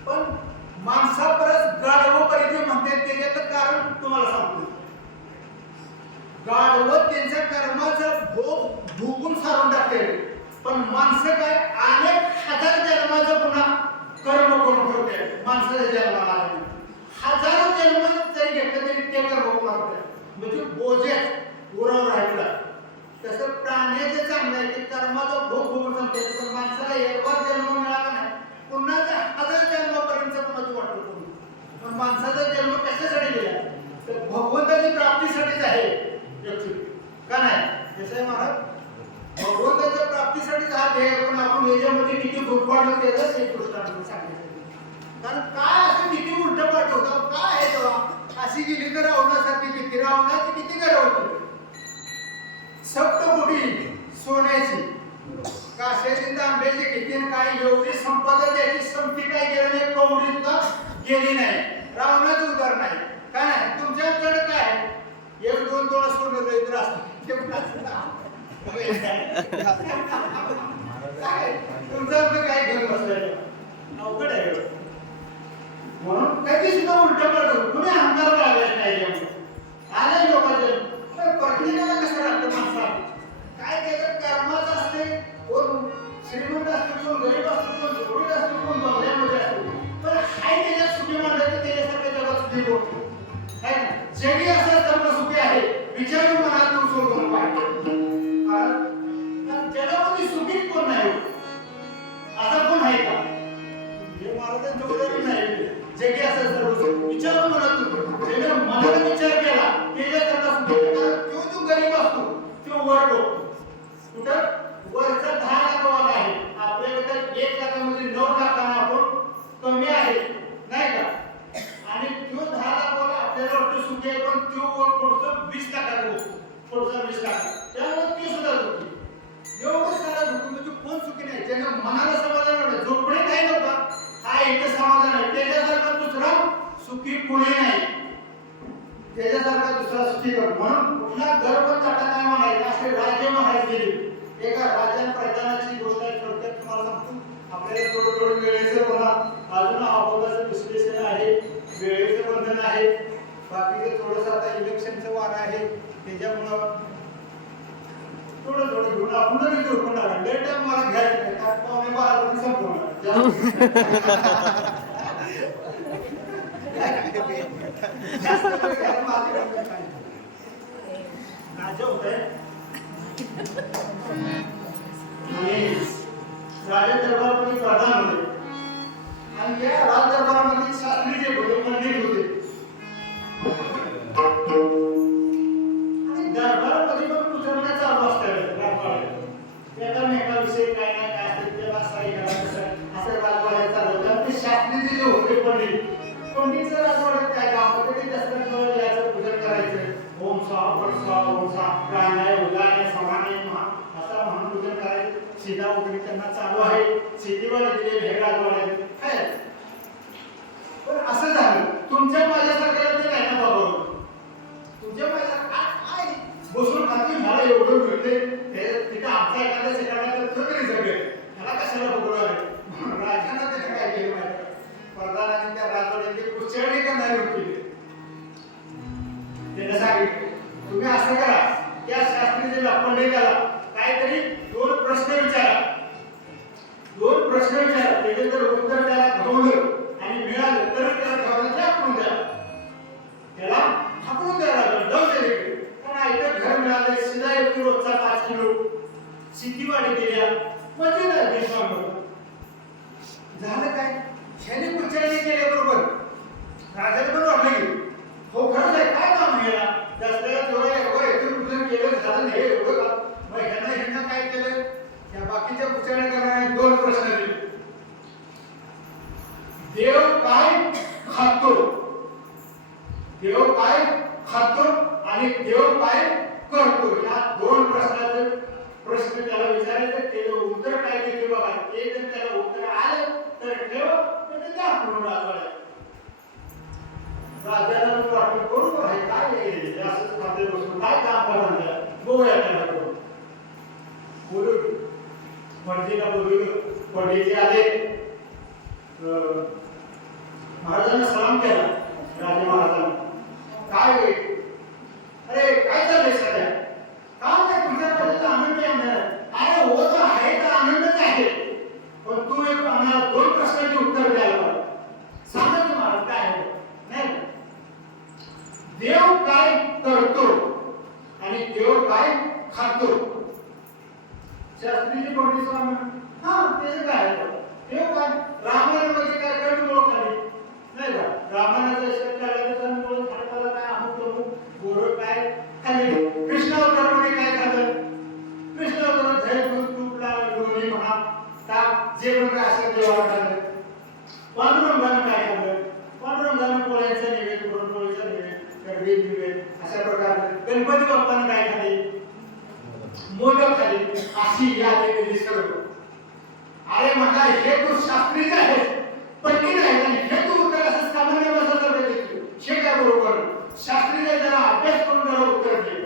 पण माणसापरच गाढव परिचय म्हणतात. त्याच्यातलं कारण तुम्हाला सांगतो. गाढव त्यांच्या कर्माचा भोग भोगून सारून टाकते. पण माणसं काय अनेक हजार जन्माचं पुन्हा कर्म करून ठेवते. माणसाच्या जन्माला हजारो जन्म जरी घेतलं तरी ते कर्म पुन्हा होते. म्हणजे बोजे उरावर राहिला. तसं प्राण्याचं चांगलं आहे की कर्माचा भोग भोगून सांगते. पण माणसाला एकवार जन्म मिळाला नाही पुन्हा हजार जन्मापर्यंत पुन्हा तू वाटतो. पण माणसाचा जन्म कशासाठी दिला तर भगवंताची प्राप्तीसाठीच आहे. का नाही कसं आहे महाराज, भगवंताच्या प्राप्तीसाठीच हा ध्येय. पण आपण याच्यामध्ये किती गुरफाडलं त्याचाच एक दृष्टांत सांगितलं. कारण काय असं किती उलट पाठवतं काय आहे तेव्हा. अशी गेली तर रावणासारखी किती, रावणाची किती गरज होती. सप्तकोटी सोन्याची काश्याची तांब्याची किती काय एवढी संपदा त्याची संपत्ती काय गेली नाही, कवडी सुद्धा गेली नाही. रावणाचं उदाहरण आहे काय नाही. तुमच्याकडे काय 1-2 तोळा सोनं जायचं असतं तुमचं काय घेऊन बसलं अवघड आहे. म्हणून कधी सुद्धा उलट पडतो. कुणी अंगावर लागायचं नाही. आले लोकांचं प्रत्येकाला कसं राहतं माणसा काय त्याचं कर्माचं असते. कोण श्रीमंत असतो, कोण गरीब असतो, कोण झोपडीत असतो, कोण बंगल्यामध्ये असतो. पण हाय त्याच्यात सुखी मांडायचं त्याच्यासारख्या जगात सुखी होतो. जगी असं धर्म सुखी आहे विचारून मनात सोडून पाहिजे. कोण नाही हो? असा कोण आहे का? हे महाराजांचं उदाहरण नाही. जगी असं सर्व विचार म्हणत होतो, ज्याने मनाने विचार केला त्याच्यासारखा सुख आहे. कारण तो जो गरीब असतो तो वर बघतो. कुठं वरचा 10 लाखावाला आहे, आपल्याकडे तर 1 लाखामध्ये 9 लाखांना आपण कमी आहे, नाही का? आणि तो 10 लाखावाला आपल्याला वाटतं सुखी आहे, पण तो पुढचं 20 लाखाचा बघतो, पुढचा 20 लाख. त्यामुळे ते सुद्धा दुःखी. एवढं सारा दुःख म्हणजे कोण सुखी नाही? ज्याने मनाला समाधान वाटतं, झोपडे नाही नव्हता, हा एक समाधान आहे. त्याच्यासारखा दुसरा सुखी कोणी नाही. त्याच्यासारखा दुसरा सुखी कोण? म्हणून कुठला गर्व ताटा काय म्हणायचं, असे राज्य म्हणायचे. एका राजा प्रधानाची गोष्ट आहे, थोडक्यात तुम्हाला सांगतो. आपल्याला थोडं थोडं वेळेचं बघा, अजून अभोगाचं विश्लेषण आहे, वेळेचं बंधन आहे, बाकीचं थोडंसं आता इलेक्शनचं वार आहे, त्याच्यामुळं थोडं थोडं घेऊन आपण नक्की झोपून टाका. लेट टाइम मला घ्यायचं नाही, कारण पावणे 12 पर्यंत संपवणार. राजा होतंय आणि राजा दरबारामध्ये प्रधान होते आणि त्या राज दरबारामध्ये शास्त्री जे होते, पंडित होते. आणि दरबारामध्ये पण विचारणा चालू असतात. एकामेकाविषयी काय नाही काय असते, त्याला असं असं राजवाड्यात चालू होतं. ते शास्त्री जे होते पंडितचं राजवाड्यात काय काम होतं, ते दसऱ्यात यायचं, पूजन करायचं. ओम स्वाहा ओम स्वाहा ओम स्वाहा प्राणाय उदाय समानाय महा असं म्हणून पूजन करायचं. सीता वगैरे त्यांना चालू आहे. शेतीवाले दिले भेगाजवाड्यात काय. पण असं झालं तुमच्या माझ्यासारख्याला ते नाही ना बाबा. तुमच्या माझ्या काय बसून खाती मला एवढं मिळते, तिथं आमचा एखाद्या सेकंदात तर तरी सगळे मला कशाला बघणार आहे. राजांना त्याने काय केलं माहिती, प्रधानाने त्या राजवाड्याची उच्चारणी करणारी होती. त्याने सांगितलं तुम्ही असं करा, त्या शास्त्रीच्या पंडिताला काहीतरी 2 प्रश्न विचारा. 2 प्रश्न विचारा, त्याचे जर उत्तर त्याला घडवलं आणि मिळालं तर त्याला घडवलं हाकलून द्या. त्याला हाकलून द्यायला जाऊ दे. पण आयतं घर मिळालं, शिदा येतो रोजचा 5 किलो, शेतीवाडी केल्या, मजे नाही झालं काय. ह्याने उच्चारणी केल्याबरोबर राजाला पण वाटलं की हो खरंच आहे, काय काम घ्यायला दसऱ्याला तेवढं एवढं येथून पूजन केलं झालं नाही एवढं का. मग ह्यांना काय केलं, त्या बाकीच्या उच्चारणी करणाऱ्या 2 प्रश्न दिले. देव काय खातो, देव काय खातो आणि देव काय करतो, या 2 प्रश्नाचे प्रश्न त्याला विचारायचे. त्याचं उत्तर काय ते बघा. ते जर त्याला उत्तर आलं तर ठेव, तर द्या म्हणून राजवाड्यात. राजाला वाटलं बरोबर आहे, काय असंच खाते बसून काय काम करणार, बघूया त्याला करून. बोलू पंडितला बोलवलं. पंडितजी आले, महाराजांना सलाम केला. राजे महाराजांना काय होईल, अरे काय चाललंय सध्या, काम काय तुझ्या पद्धतीचा आनंद येणार. अरे होत आहे तर आनंदच आहे, पण तू एक आम्हाला 2 प्रश्नांची उत्तर द्यायला पाहिजे. सांगा की महाराज काय आहे. नाही, देव काय करतो आणि देव काय खातो. शास्त्रीजी पंडित स्वामी हा त्याचं काय आहे, देव काय रामायणामध्ये काय कळतो खाली नाही का. रामायणाचा शेत काढल्यानंतर मुळे खाण्याला काय अमुक अमुक गोरं काय खाली. कृष्णावतारामध्ये काय खाल्लं, कृष्णावतारात दही दूध तूप लोणी म्हणा ताक जे पण काय असेल ते वाढलं. पांडुरंगानं काय खाल्लं, पांडुरंगानं पोळ्यांचा नैवेद्य, पुरणपोळीचा नैवेद्य, अशा प्रकारे. गणपती बाप्पानं काय खाल्ले, मोदक खाल्ले. अशी यादी केली सर्व. अरे म्हणा हे तू शास्त्रीच आहे, पंडित आहे, आणि हे तू उत्तर असं सामान्य बसत हे काय बरोबर. शास्त्रीने जरा अभ्यास करून जरा उत्तर दे,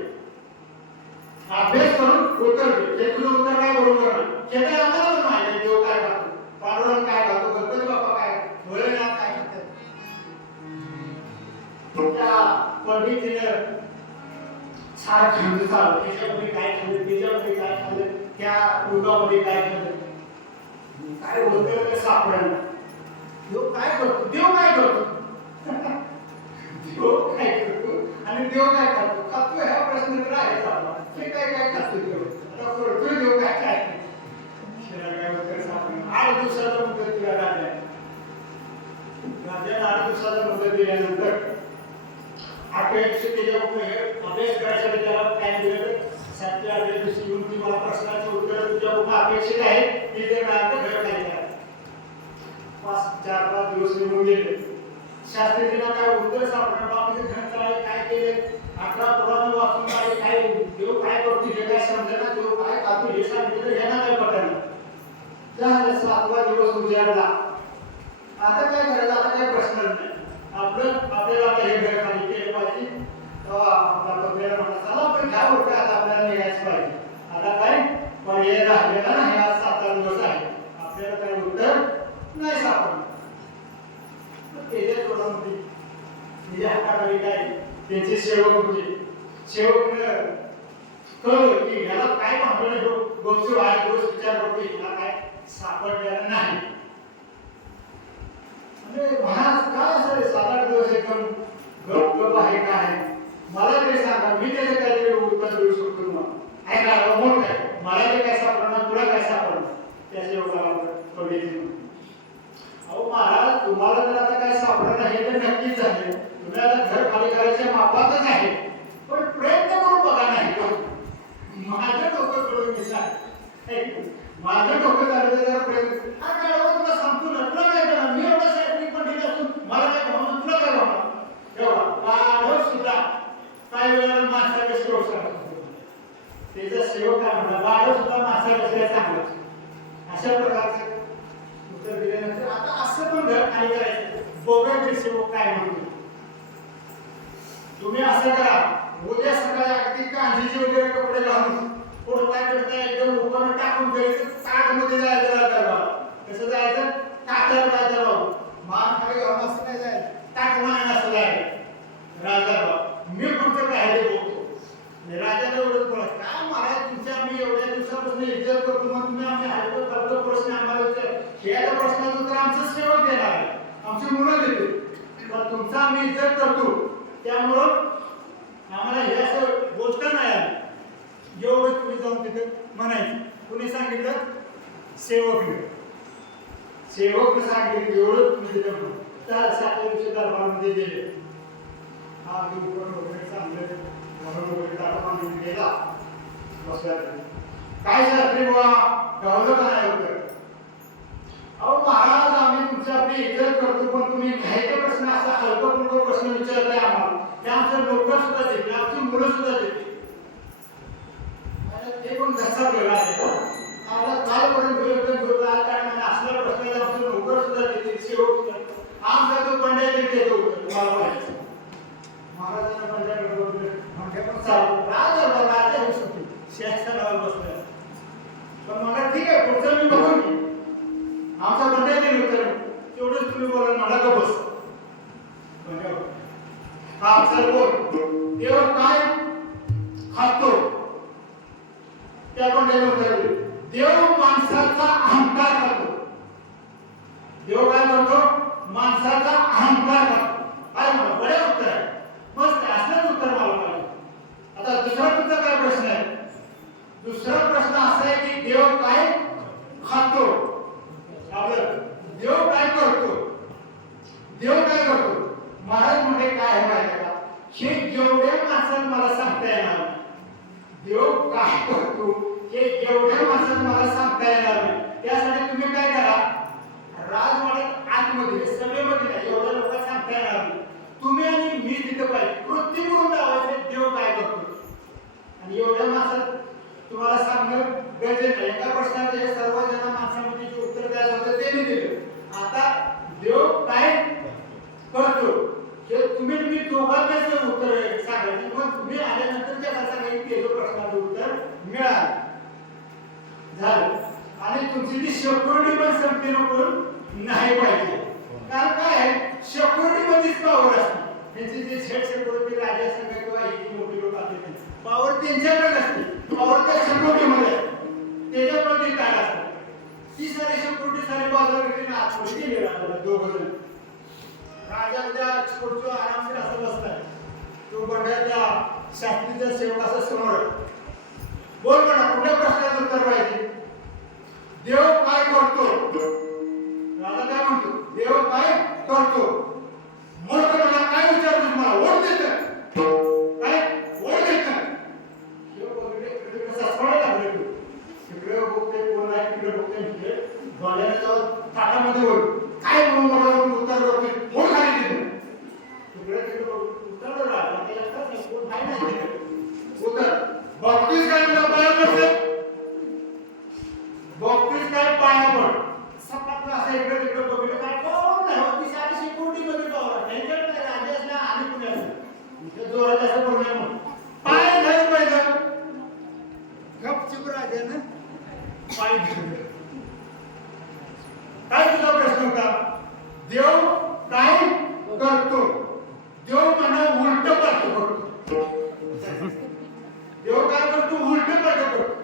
अभ्यास करून उत्तर दे. हे तुझं उत्तर काय बरोबर नाही. हे काय आम्हाला पण माहिती आहे, देव काय खातो, पांडुरंग काय खातो, गणपती बाप्पा काय, भोलेनाथ काय खातात. त्या पंडितीनं छान खांदू चालू, त्याच्यामध्ये काय खाल्लं, त्याच्यामध्ये काय खाल्लं, त्या युगामध्ये काय खाल्लं, काय बोलतोय ते सापडलं. देव काय करतो, देव काय करतो, देव काय करतो आणि देव काय खातो. खातो ह्या प्रश्न तर आहे आपला, हे काय काय खातो देव, आता करतोय देव काय काय. त्याला काय उत्तर सापडलं. 8 दिवसाचा मुदत तिला लागलाय. राजाने 8 दिवसाचा मुदत दिल्यानंतर 8व्या दिवशी त्याच्या अभ्यास करायसाठी त्याला काय दिलं. 7व्या 8व्या दिवशी येऊन ती मला प्रश्नाची उत्तर तुझ्याकडून अपेक्षित आहे ती जर नाही तर घर खाली 4-5 दिवस निघून गेले. शास्त्रीजीला काय उत्तर सापडलं. बापीचे घर चालले काय केले. 11 पुराण वाचून काय देव काय करतो हे काय समजेना. देव काय करतो हे सांगितलं ह्यांना काय पटलं. झालं 7वा दिवस उजाडला. आता काय करायचं. आता काय प्रश्न नाही. आपल्याला आता हे घर खाली केलं पाहिजे. तेव्हा आपल्याला म्हणा चला आपण घ्या उठका आता आपल्याला निघायचं पाहिजे. आता काय पर्याय राहिलेला नाही. आज 7वा दिवस आहे. आपल्याला काय उत्तर नाही सापडलं. त्याच्या तोंडामध्ये तिच्या हाताखाली काय त्यांचे सेवक होते. सेवक कळलं की ह्याला काय भांडवल गोष्टी आहे गोष्ट विचार करतो हिला काय सापडलेलं नाही. म्हणजे महाराज काय असेल 7-8 दिवस एकदम गप आहे काय मला तरी सांगा. मी त्याचं काहीतरी उत्तर देऊ शकतो तुम्हाला. आहे का मोठ काय मला ते काय सापडणार तुला काय सापडणार. त्या सेवकाला थोडी अहो महाराज तुम्हाला जर आता काय सापडणार नाही तर नक्कीच झाले. तुम्ही आता घर खाली करायच्या मापातच आहे. पण प्रयत्न करून बघा नाही. माझं डोकं करून माझं डोकं चालू जरा प्रयत्न हा काय तुला सांगतो ना तुला काय करणार. मी एवढा सायन्टिफिक पंडित असून मला काय भावना तुला काय भावना एवढा बाळव सुद्धा काय वेळेला माणसाला श्लोक सांगतो. त्याचा सेवक काय म्हणला बाळव सुद्धा माणसाला काय सांगतो. अशा प्रकारचं उत्तर दिल्यानंतर आता असं पण घर खाली करायचं. बघा सेवक काय म्हणतो. तुम्ही असं करा उद्या सकाळी अगदी कांजीचे वगैरे कपडे घालून पुढे काय करता एकदम उपकरण टाकून द्यायचं. ताटमध्ये जायचं राहता. कसं जायचं ताटावर जायचं राहू मान खाली घालून असं नाही जायचं. ताट मान असं जायचं राजा मी तुमचं काय ते बघतो. राजाला एवढंच बोला काय महाराज तुमच्या आम्ही एवढ्या दिवसापासून इज्जत करतो मग तुम्ही आम्ही हलको करतो प्रश्न आम्हाला विचार प्रश्नाचं उत्तर आमचं सेवक देणार आहे. आमची मुलं देतो पण तुमचा आम्ही इज्जत करतो त्यामुळं आम्हाला हे असं गोष्ट नाही आली. एवढं तुम्ही जाऊन तिथे म्हणायचं. कुणी सांगितलं सेवकने सांगितलं एवढं तुम्ही तिथे म्हणून त्या 7व्या दिवशी दरबारमध्ये गेले. हा उपकरण वगैरे चांगलं वगैरे टाकून गेला बसला. काय शास्त्री बाबा गावलं का नाही उत्तर. अहो महाराज आम्ही तुमची आपली इज्जत करतो पण तुम्ही घ्यायचा प्रश्न असा हलका प्रश्न विचारताय आम्हाला. ते आमचं लोक सुद्धा देते आमची मुलं सुद्धा देते. ते पण घसा वेगळा आहे. आम्हाला कालपर्यंत असल्या प्रश्नाला आमचे नोकर सुद्धा देते सेवक सुद्धा. आमचा तो पंड्या देते तुम्हाला पाहिजे. महाराजांना पंड्याकडे म्हणजे पण चालू राजा होऊ शकते शासनावर बसल्या. पण मला ठीक आहे पुढचं मी बघून घे. आमचा पंड्या देईल उत्तर तेवढंच तुम्ही बोला मला का बस. हा सर बोल देव काय खातो त्या पंड्याने उत्तर दिले. देव माणसाचा अहंकार खातो. देव काय करतो माणसाचा अहंकार खातो. काय म्हणा बरे उत्तर आहे मस्त असलंच उत्तर मला पाहिजे. आता दुसरा तुमचा काय प्रश्न आहे. दुसरा प्रश्न असा आहे की देव काय खातो. आपलं देव काय करतो. देव काय करतो महाराज म्हणजे काय आहे माहिती का हे जेवढ्या माणसाला मला सांगता येणार नाही. देव काय करतो हे जेवढ्या माणसाला मला सांगता येणार नाही. त्यासाठी तुम्ही काय करा राजवाड्यात आतमध्ये सभेमध्ये नाही एवढ्या लोकांना सांगता येणार नाही. तुम्ही आणि मी तिथं पाहिजे कृती करून दावायचे देव काय करतो. आणि एवढ्या माणसात तुम्हाला सांगणं गरजेचं नाही. एका प्रश्नाचं हे सर्व जण माणसामध्ये जे उत्तर द्यायचं होतं ते मी दिलं. आता देव काय करतो हे तुम्ही मी दोघांनाच उत्तर सांगायचं. मग तुम्ही आल्यानंतर त्याला सांगायचं की प्रश्नाचं उत्तर मिळालं झालं. आणि तुमची ती शेकोटी पण संपते नको नाही पाहिजे. कारण काय शेकोटी मध्येच पावर असते. त्यांची जे झेड शेकोटी राजा संघ किंवा ही मोठी लोक असते पावर त्यांच्याकडे असते. पावर त्या शेकोटीमध्ये त्याच्याकडे काय असते. ती सारी शेकोटी सारी बाजूला आतमध्ये गेली राजाला दोघं जण. राजा त्या खुर्चीवर आरामशीर असं बसलाय. तो बंड्याच्या शास्त्रीचा सेवक असं समोर बोल म्हणा कुठल्या प्रश्नाचं उत्तर पाहिजे. देव त्याच्यावर थाटामध्ये बोल काय म्हणून मला उतार करतोय कोण खाली तिथे तिकडे तिकडे उतरलं राहिलं त्याला काय नाही कोण आहे नाही तिकडे उतर बघतोय काय तुला पाया पडते बघतोय काय पाया पड सपाटला असं इकडे तिकडे बघितलं काय कोण नाही होती सारी सिक्युरिटी मध्ये पावर त्यांच्याकडे काय राजे असला आणि पुण्याला जोरात असं बोलणार म्हणून पाय धर पहिलं गपचूप राजानं पाय धरलं काय तुझा प्रश्न होता देव काय करतो देव म्हणा उलट पालट करतो देव काय करतो उलट पालट करतो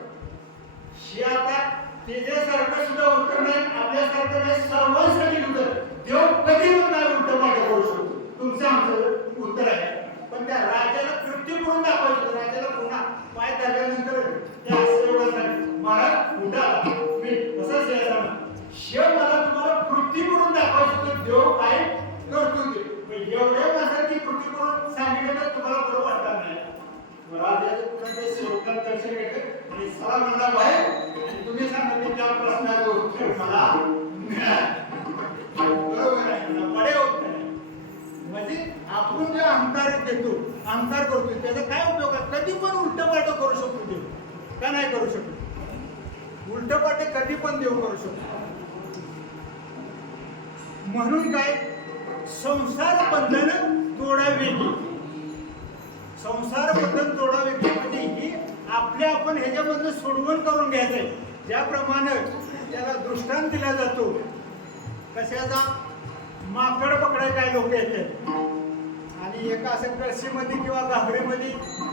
हे आता त्याच्यासारखं सुद्धा उत्तर नाही आपल्यासारखं नाही सर्वांसाठी उत्तर देव कधी पण नाही उलट पालट करू शकतो तुमचं आमचं उत्तर आहे पण त्या राजाला कृत्य करून दाखवायचं राजाला पुन्हा पाय धरल्यानंतर त्या असं महाराज उठा मी कसं शेव मला तुम्हाला कृती करून दाखवायचं देव काय करतो ते एवढ्या माणसाची कृती करून सांगितलं तर तुम्हाला बरं वाटणार नाही राजाचं कुठे सेवकात दर्शन घेतलं आणि सला म्हणला बाहेर आणि तुम्ही सांगितलं त्या प्रश्नाचं उत्तर मला बरोबर आहे बडे उत्तर आहे म्हणजे आपण जे अहंकार देतो अहंकार करतो त्याचा काय उपयोग आहे कधी पण उलट पालट करू शकतो देव का नाही करू शकतो उलट पालट कधी पण देव करू शकतो म्हणून काय संसार बंधन तोडावे संसार बंधन तोडावे म्हणजे ही आपल्या आपण ह्याच्यामधनं सोडवण करून घ्यायचंय ज्याप्रमाणे त्याला दृष्टांत दिला जातो कशाचा माकड पकडायला काय लोक येतात आणि एका असं कळशीमध्ये किंवा घागरीमध्ये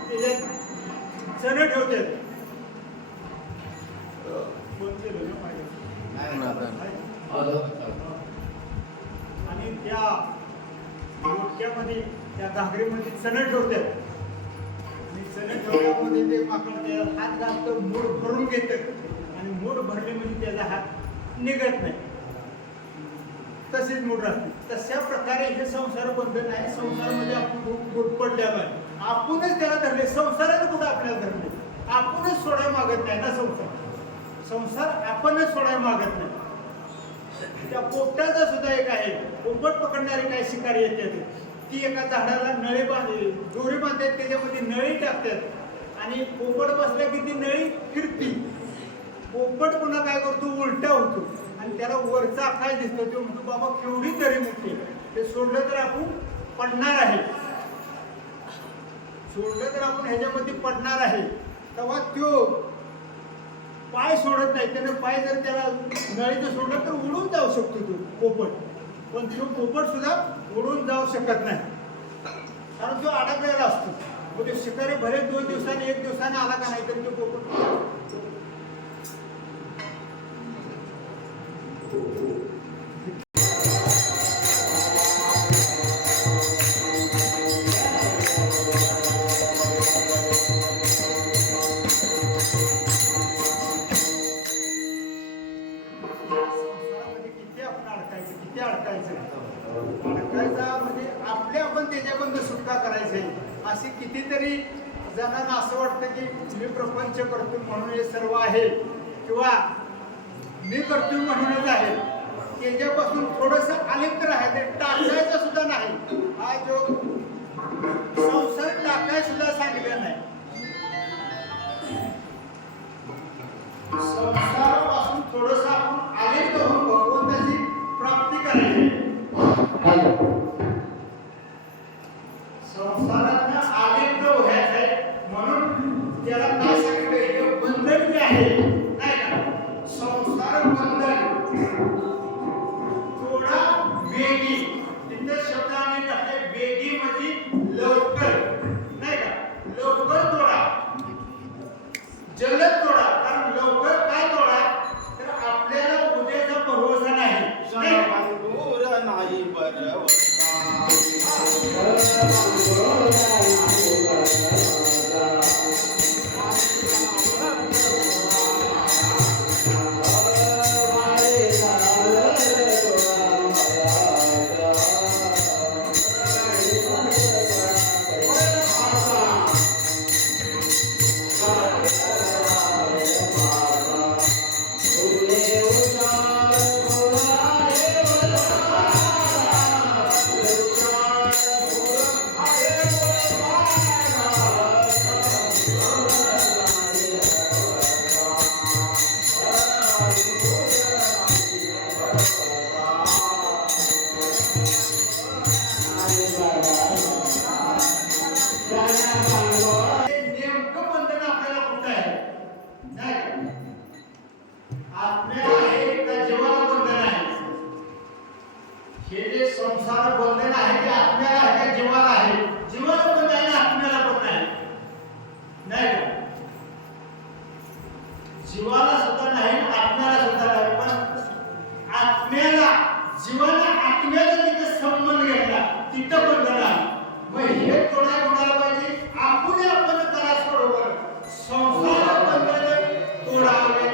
त्याच्यात चण ठेवतात आणि त्या मोठ्यामध्ये त्या घागरीमध्ये चण ठेवतात आणि चण ठेवल्यामध्ये ते माकड त्याला हात घालतं मूठ भरून घेतं आणि मूठ भरले म्हणजे त्याचा हात निघत नाही तसेच मूठ राहते तशा प्रकारे हे संसार बंधन आहे संसारामध्ये आपण गुरपडलेलो आहे आपणच त्याला धरले संसाराने कुठं आपल्याला धरले आपणच सोडायला मागत नाही ना संसार आपणच सोडायला मागत नाही त्या पोपटाचा सुद्धा एक आहे पोपट पकडणारी काही शिकारी येतात ती एका झाडाला नळी बांधली दोरी बांधतात त्याच्यामध्ये नळी टाकतात आणि पोपट बसल्या की ती नळी फिरती पोपट पुन्हा काय करतो उलटा होतो आणि त्याला वरचा आकाश दिसतो तो म्हणतो बाबा केवढी तरी मोठी ते सोडलं तर आपण पडणार आहे सोडलं तर आपण ह्याच्यामध्ये पडणार आहे तेव्हा तो पाय सोडत नाही त्याने पाय जर त्याला नळीचं सोडलं तर उडून जाऊ शकतो तो पोपट पण तो पोपट सुद्धा उडून जाऊ शकत नाही कारण तो अडकलेला असतो मग तो शिकारी भले 2 दिवसांनी 1 दिवसाने आला का नाही तरी तो पोपट अशी कितीतरी जणांना असं वाटतं की मी प्रपंच करतो म्हणून हे सर्व आहे किंवा मी करतो म्हणूनच आहे त्याच्यापासून थोडंसं अलिप्त राहायचं टाकायचं सुद्धा नाही हा जो संसार टाकाय सुद्धा सांगितलेला नाही संसारापासून थोडंसं आपण अलिप्त होऊन भगवंताची प्राप्ती करायची संसारातनं अलिप्त व्हायचं आहे म्हणून त्याला काय सांगितलं हे बंधन जे आहे नाही का संसार बंधन थोडा वेगी तिथं शब्दाने टाकले वेगी म्हणजे लवकर नाही का लवकर तोडा जलद तोडा कारण लवकर काय तोडा तर आपल्याला उद्याचा भरोसा नाही जीवाला सुद्धा नाही आत्म्याला सुद्धा नाही, पण आत्म्याला जीवाला आत्म्याचा तिथे संबंध घेतला तिथं बंधन आहे. मग हे तोडायला पाहिजे. आपण करास बरोबर संसार बंधन तोडावे.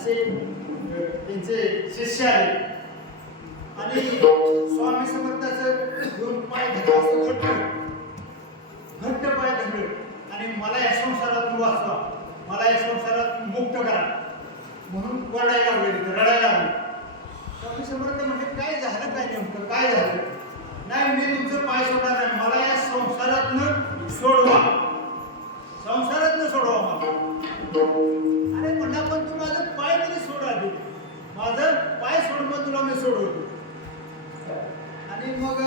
असे त्यांचे शिष्य आले आणि स्वामी समर्थाचं दोन पाय धरलं घट्ट पाय धरले आणि मला या संसारातून वाचवा, मला या संसारात मुक्त करा म्हणून रडायला लागले, रडायला लागले. स्वामी समर्थ म्हणजे काय झालं, काय नेमकं काय झालं? नाही, मी तुमचं पाय सोडणार नाही, मला या संसारातनं सोडवा, संसारातनं सोडवा मला. अरे म्हणा, पण तू माझं पाय तरी सोडा दे, माझं पाय सोड, मग तुला मी सोडवतो. आणि मग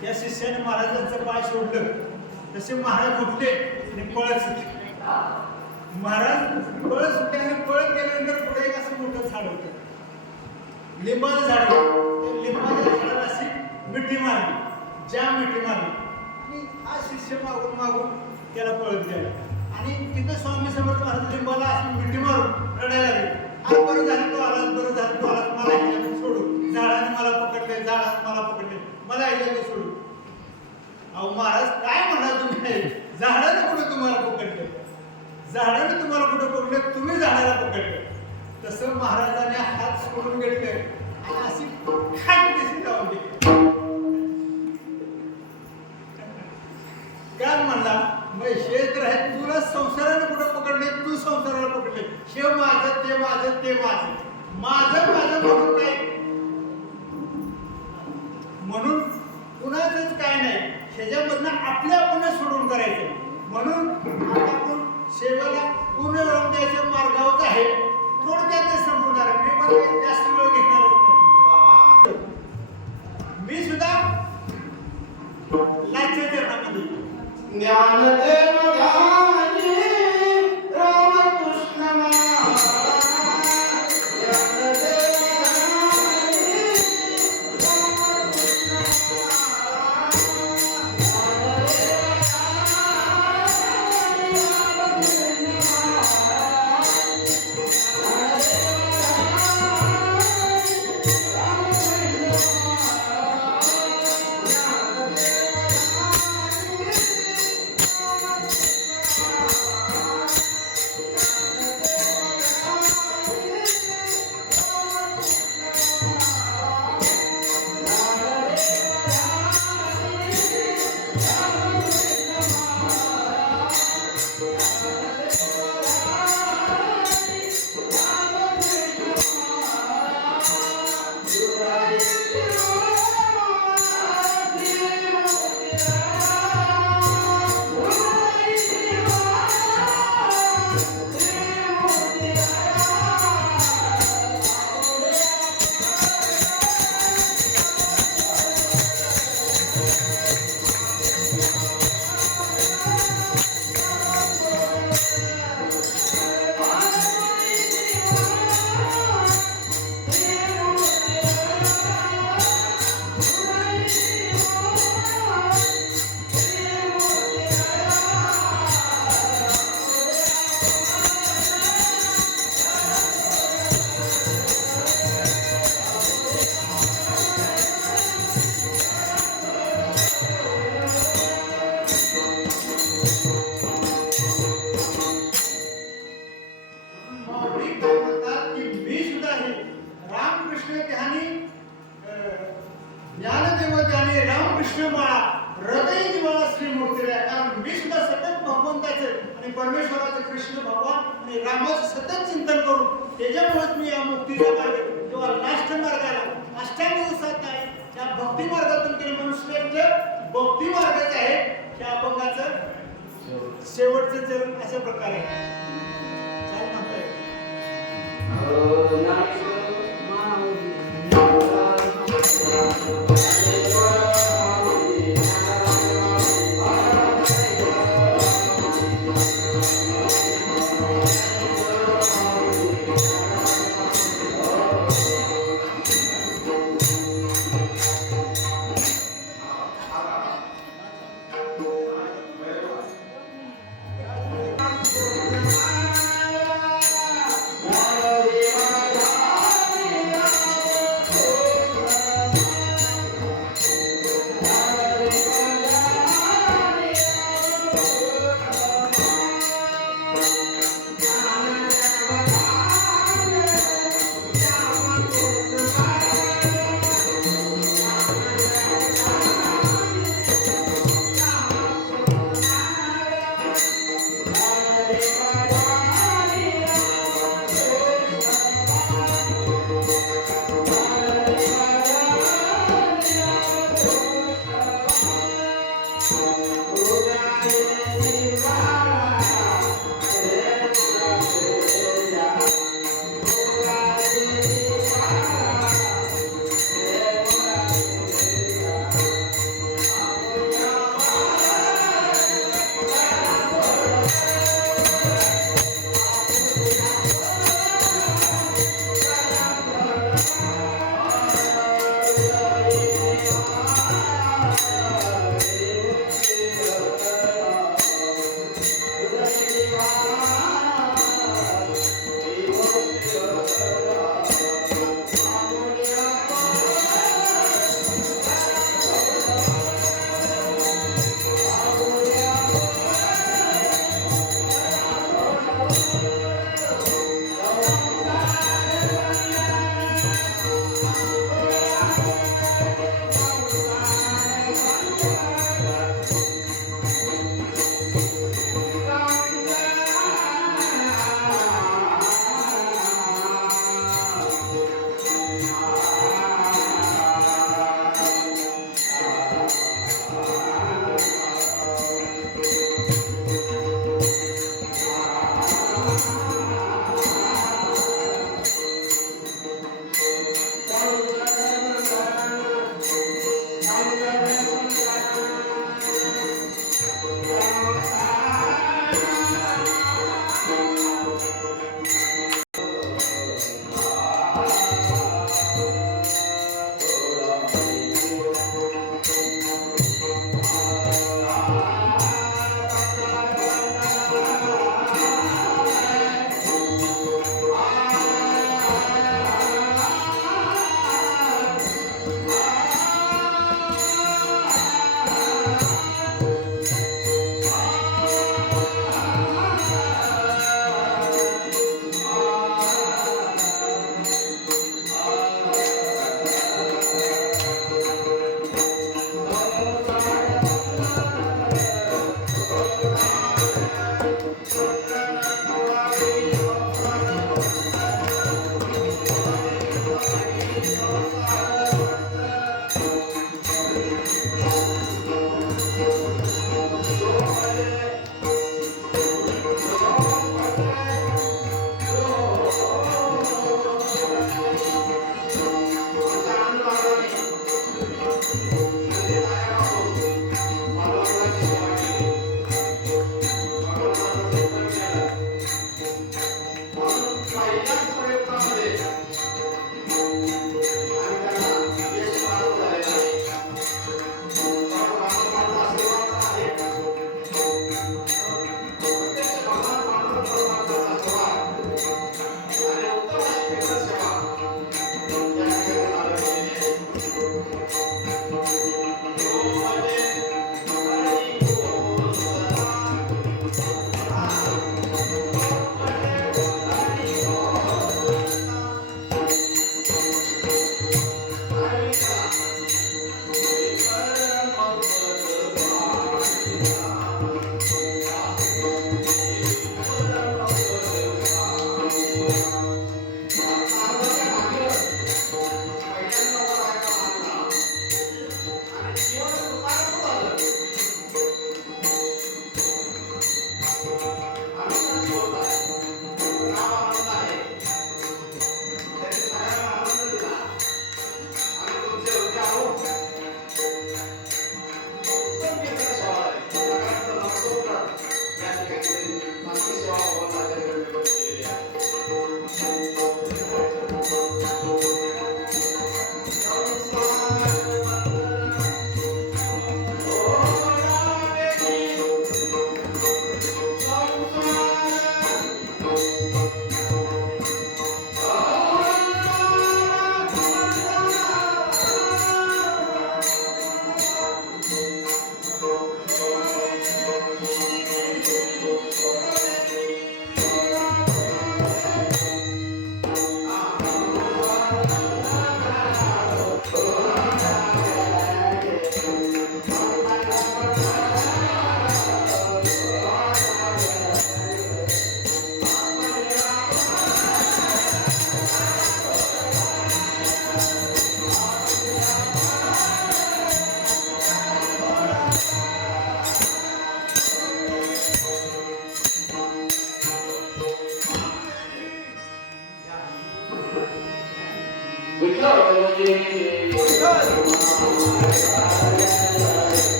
त्या शिष्याने महाराजांचं पाय सोडलं. तसे महाराज उठले आणि पळत सुटले. महाराज पळत सुटले आणि पळत गेल्यानंतर पुढे एक असं मोठं झाड होतं, लिंबाचं झाड. लिंबाच्या झाडाला अशी मिठी मारली, ज्या मिठी मारली आणि हा शिष्य मागून मागून त्याला पळत गेला. आणि तिथं स्वामी समर्थ महाराज लिंबाला अशी मिठी मारून रडायला लागले. अरे बरं झालं तू आलास, बरं झालं तू आलास, मला ह्याच्यातून सोडू, झाडाने मला पकडले, झाडाने मला पकडले, मला ह्याच्यातून सोडू. अहो महाराज काय म्हणा तुम्ही, झाडाने कुठे तुम्हाला पकडले, झाडाने तुम्हाला कुठे पकडले, तुम्ही झाडाला पकडले. तसं महाराजाने हात सोडून घेतले आणि अशी खाट दिशी लावून दिली. काय म्हणला, मग हे तर आहे, तुला संसाराने कुठं पकडले, तू संसाराला पकडले, हे माझं ते माझं ते माझं, माझं माझं म्हणून काय, म्हणून कुणाचंच काय नाही, ह्याच्यामधनं आपल्या आपण सोडून करायचं. म्हणून आपण सेवेला पूर्ण लावून द्यायच्या मार्गावर आहे. थोडक्यात संपवणार, मी पण जास्त वेळ घेणारच नाही. मी सुद्धा लाच्या चरणामध्ये ज्ञानदेव ध्यानी रामकृष्ण माला, ज्ञानदेव ध्यानी रामकृष्ण परमेश्वराचं कृष्ण भगवान आणि रामाचं सतत चिंतन करून त्याच्यामुळेच मी या मुक्तीचा मार्ग किंवा लास्ट मार्गाला अष्टांग दिवसात आहे त्या भक्ती मार्गातून केले म्हणून श्रेष्ठ भक्ती मार्गाच आहे. त्या अभंगाचं शेवटचं चरण अशा प्रकारे काय म्हणताय. Thank you.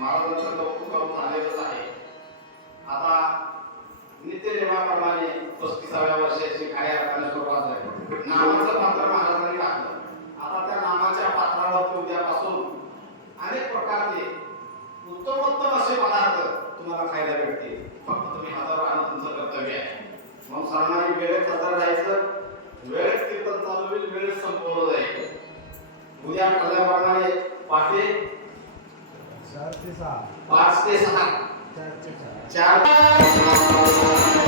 महाराजांचं कौतुक करून झालेलंच आहे. आता नित्यनेमाप्रमाणे 35व्या वर्षाची खऱ्या अर्थाने सुरुवात आहे. नामाचं पात्र महाराजांनी टाकलं. आता त्या नामाच्या पात्रावरती उद्यापासून अनेक प्रकारचे उत्तमोत्तम असे पदार्थ तुम्हाला खायला भेटतील. फक्त तुम्ही हजर राहणं तुमचं कर्तव्य आहे. मग सर्वांनी वेळेत हजर राहायचं, वेळेत कीर्तन चालू होईल, वेळेत संपवलं जाईल. उद्या ठरल्याप्रमाणे पहाटे 4 ते 6 5 ते 6 4 ते 6